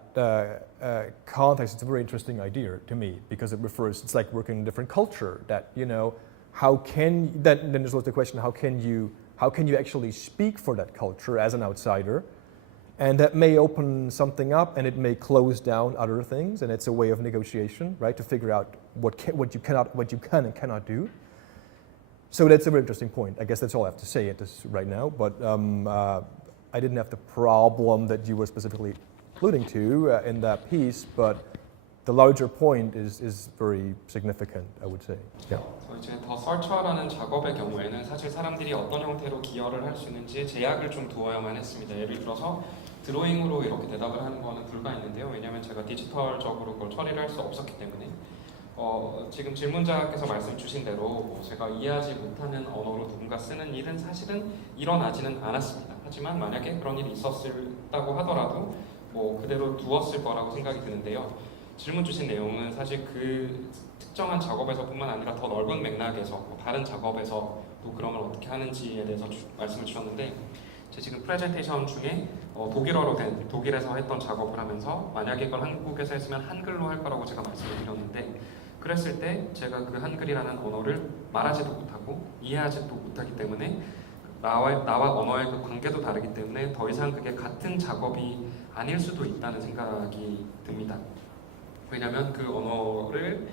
context? It's a very interesting idea to me, because it's like working in a different culture. That, you know, then there's also the question, how can you actually speak for that culture as an outsider? And that may open something up, and it may close down other things, and it's a way of negotiation, right? To figure out what you can and cannot do. So that's a very interesting point. I guess that's all I have to say at this right now. But I didn't have the problem that you were specifically alluding to in that piece, but the larger point is very significant, I would say. Yeah. 이제 더 설치화라는 작업의 경우에는 사실 사람들이 어떤 형태로 기여를 할 수 있는지 제약을 좀 두어야만 했습니다. 예를 들어서 드로잉으로 이렇게 대답을 하는 거는 불가했는데요. 왜냐하면 제가 디지털적으로 그걸 처리를 할 수 없었기 때문에 지금 질문자께서 말씀 주신 대로 제가 이해하지 못하는 언어로 누군가 쓰는 일은 사실은 일어나지는 않았습니다. 하지만 만약에 그런 일이 있었다고 하더라도 그대로 두었을 거라고 생각이 드는데요. 질문 주신 내용은 사실 그 특정한 작업에서뿐만 아니라 더 넓은 맥락에서 다른 작업에서도 그러면 어떻게 하는지에 대해서 말씀을 주셨는데, 제 지금 프레젠테이션 중에 독일어로 된 독일에서 했던 작업을 하면서 만약에 이걸 한국에서 했으면 한글로 할 거라고 제가 말씀을 드렸는데, 그랬을 때 제가 그 한글이라는 언어를 말하지도 못하고 이해하지도 못하기 때문에 나와 언어의 그 관계도 다르기 때문에 더 이상 그게 같은 작업이 아닐 수도 있다는 생각이 듭니다. 왜냐하면 그 언어의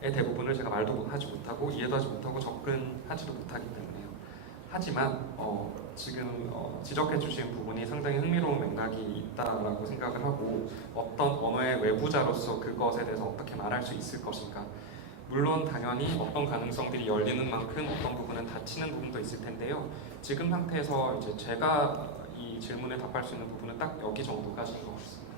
대부분을 제가 말도 하지 못하고 이해도 하지 못하고 접근하지도 못하기 때문에요. 하지만 지금 지적해 주신 부분이 상당히 흥미로운 맥락이 있다라고 생각을 하고, 어떤 언어의 외부자로서 그것에 대해서 어떻게 말할 수 있을 것인가. 물론 당연히 어떤 가능성들이 열리는 만큼 어떤 부분은 닫히는 부분도 있을 텐데요. 지금 상태에서 이제 제가 이 질문에 답할 수 있는 부분은 딱 여기 정도까지인 것 같습니다.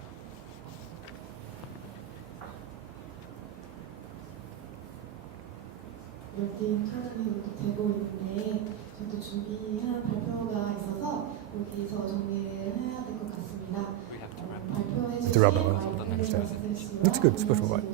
열띤 토론이 되고 있는데 저도 준비한 발표가 있어서 여기서 정리를 해야 될 것 같습니다. 발표해 주신 It's good, special right.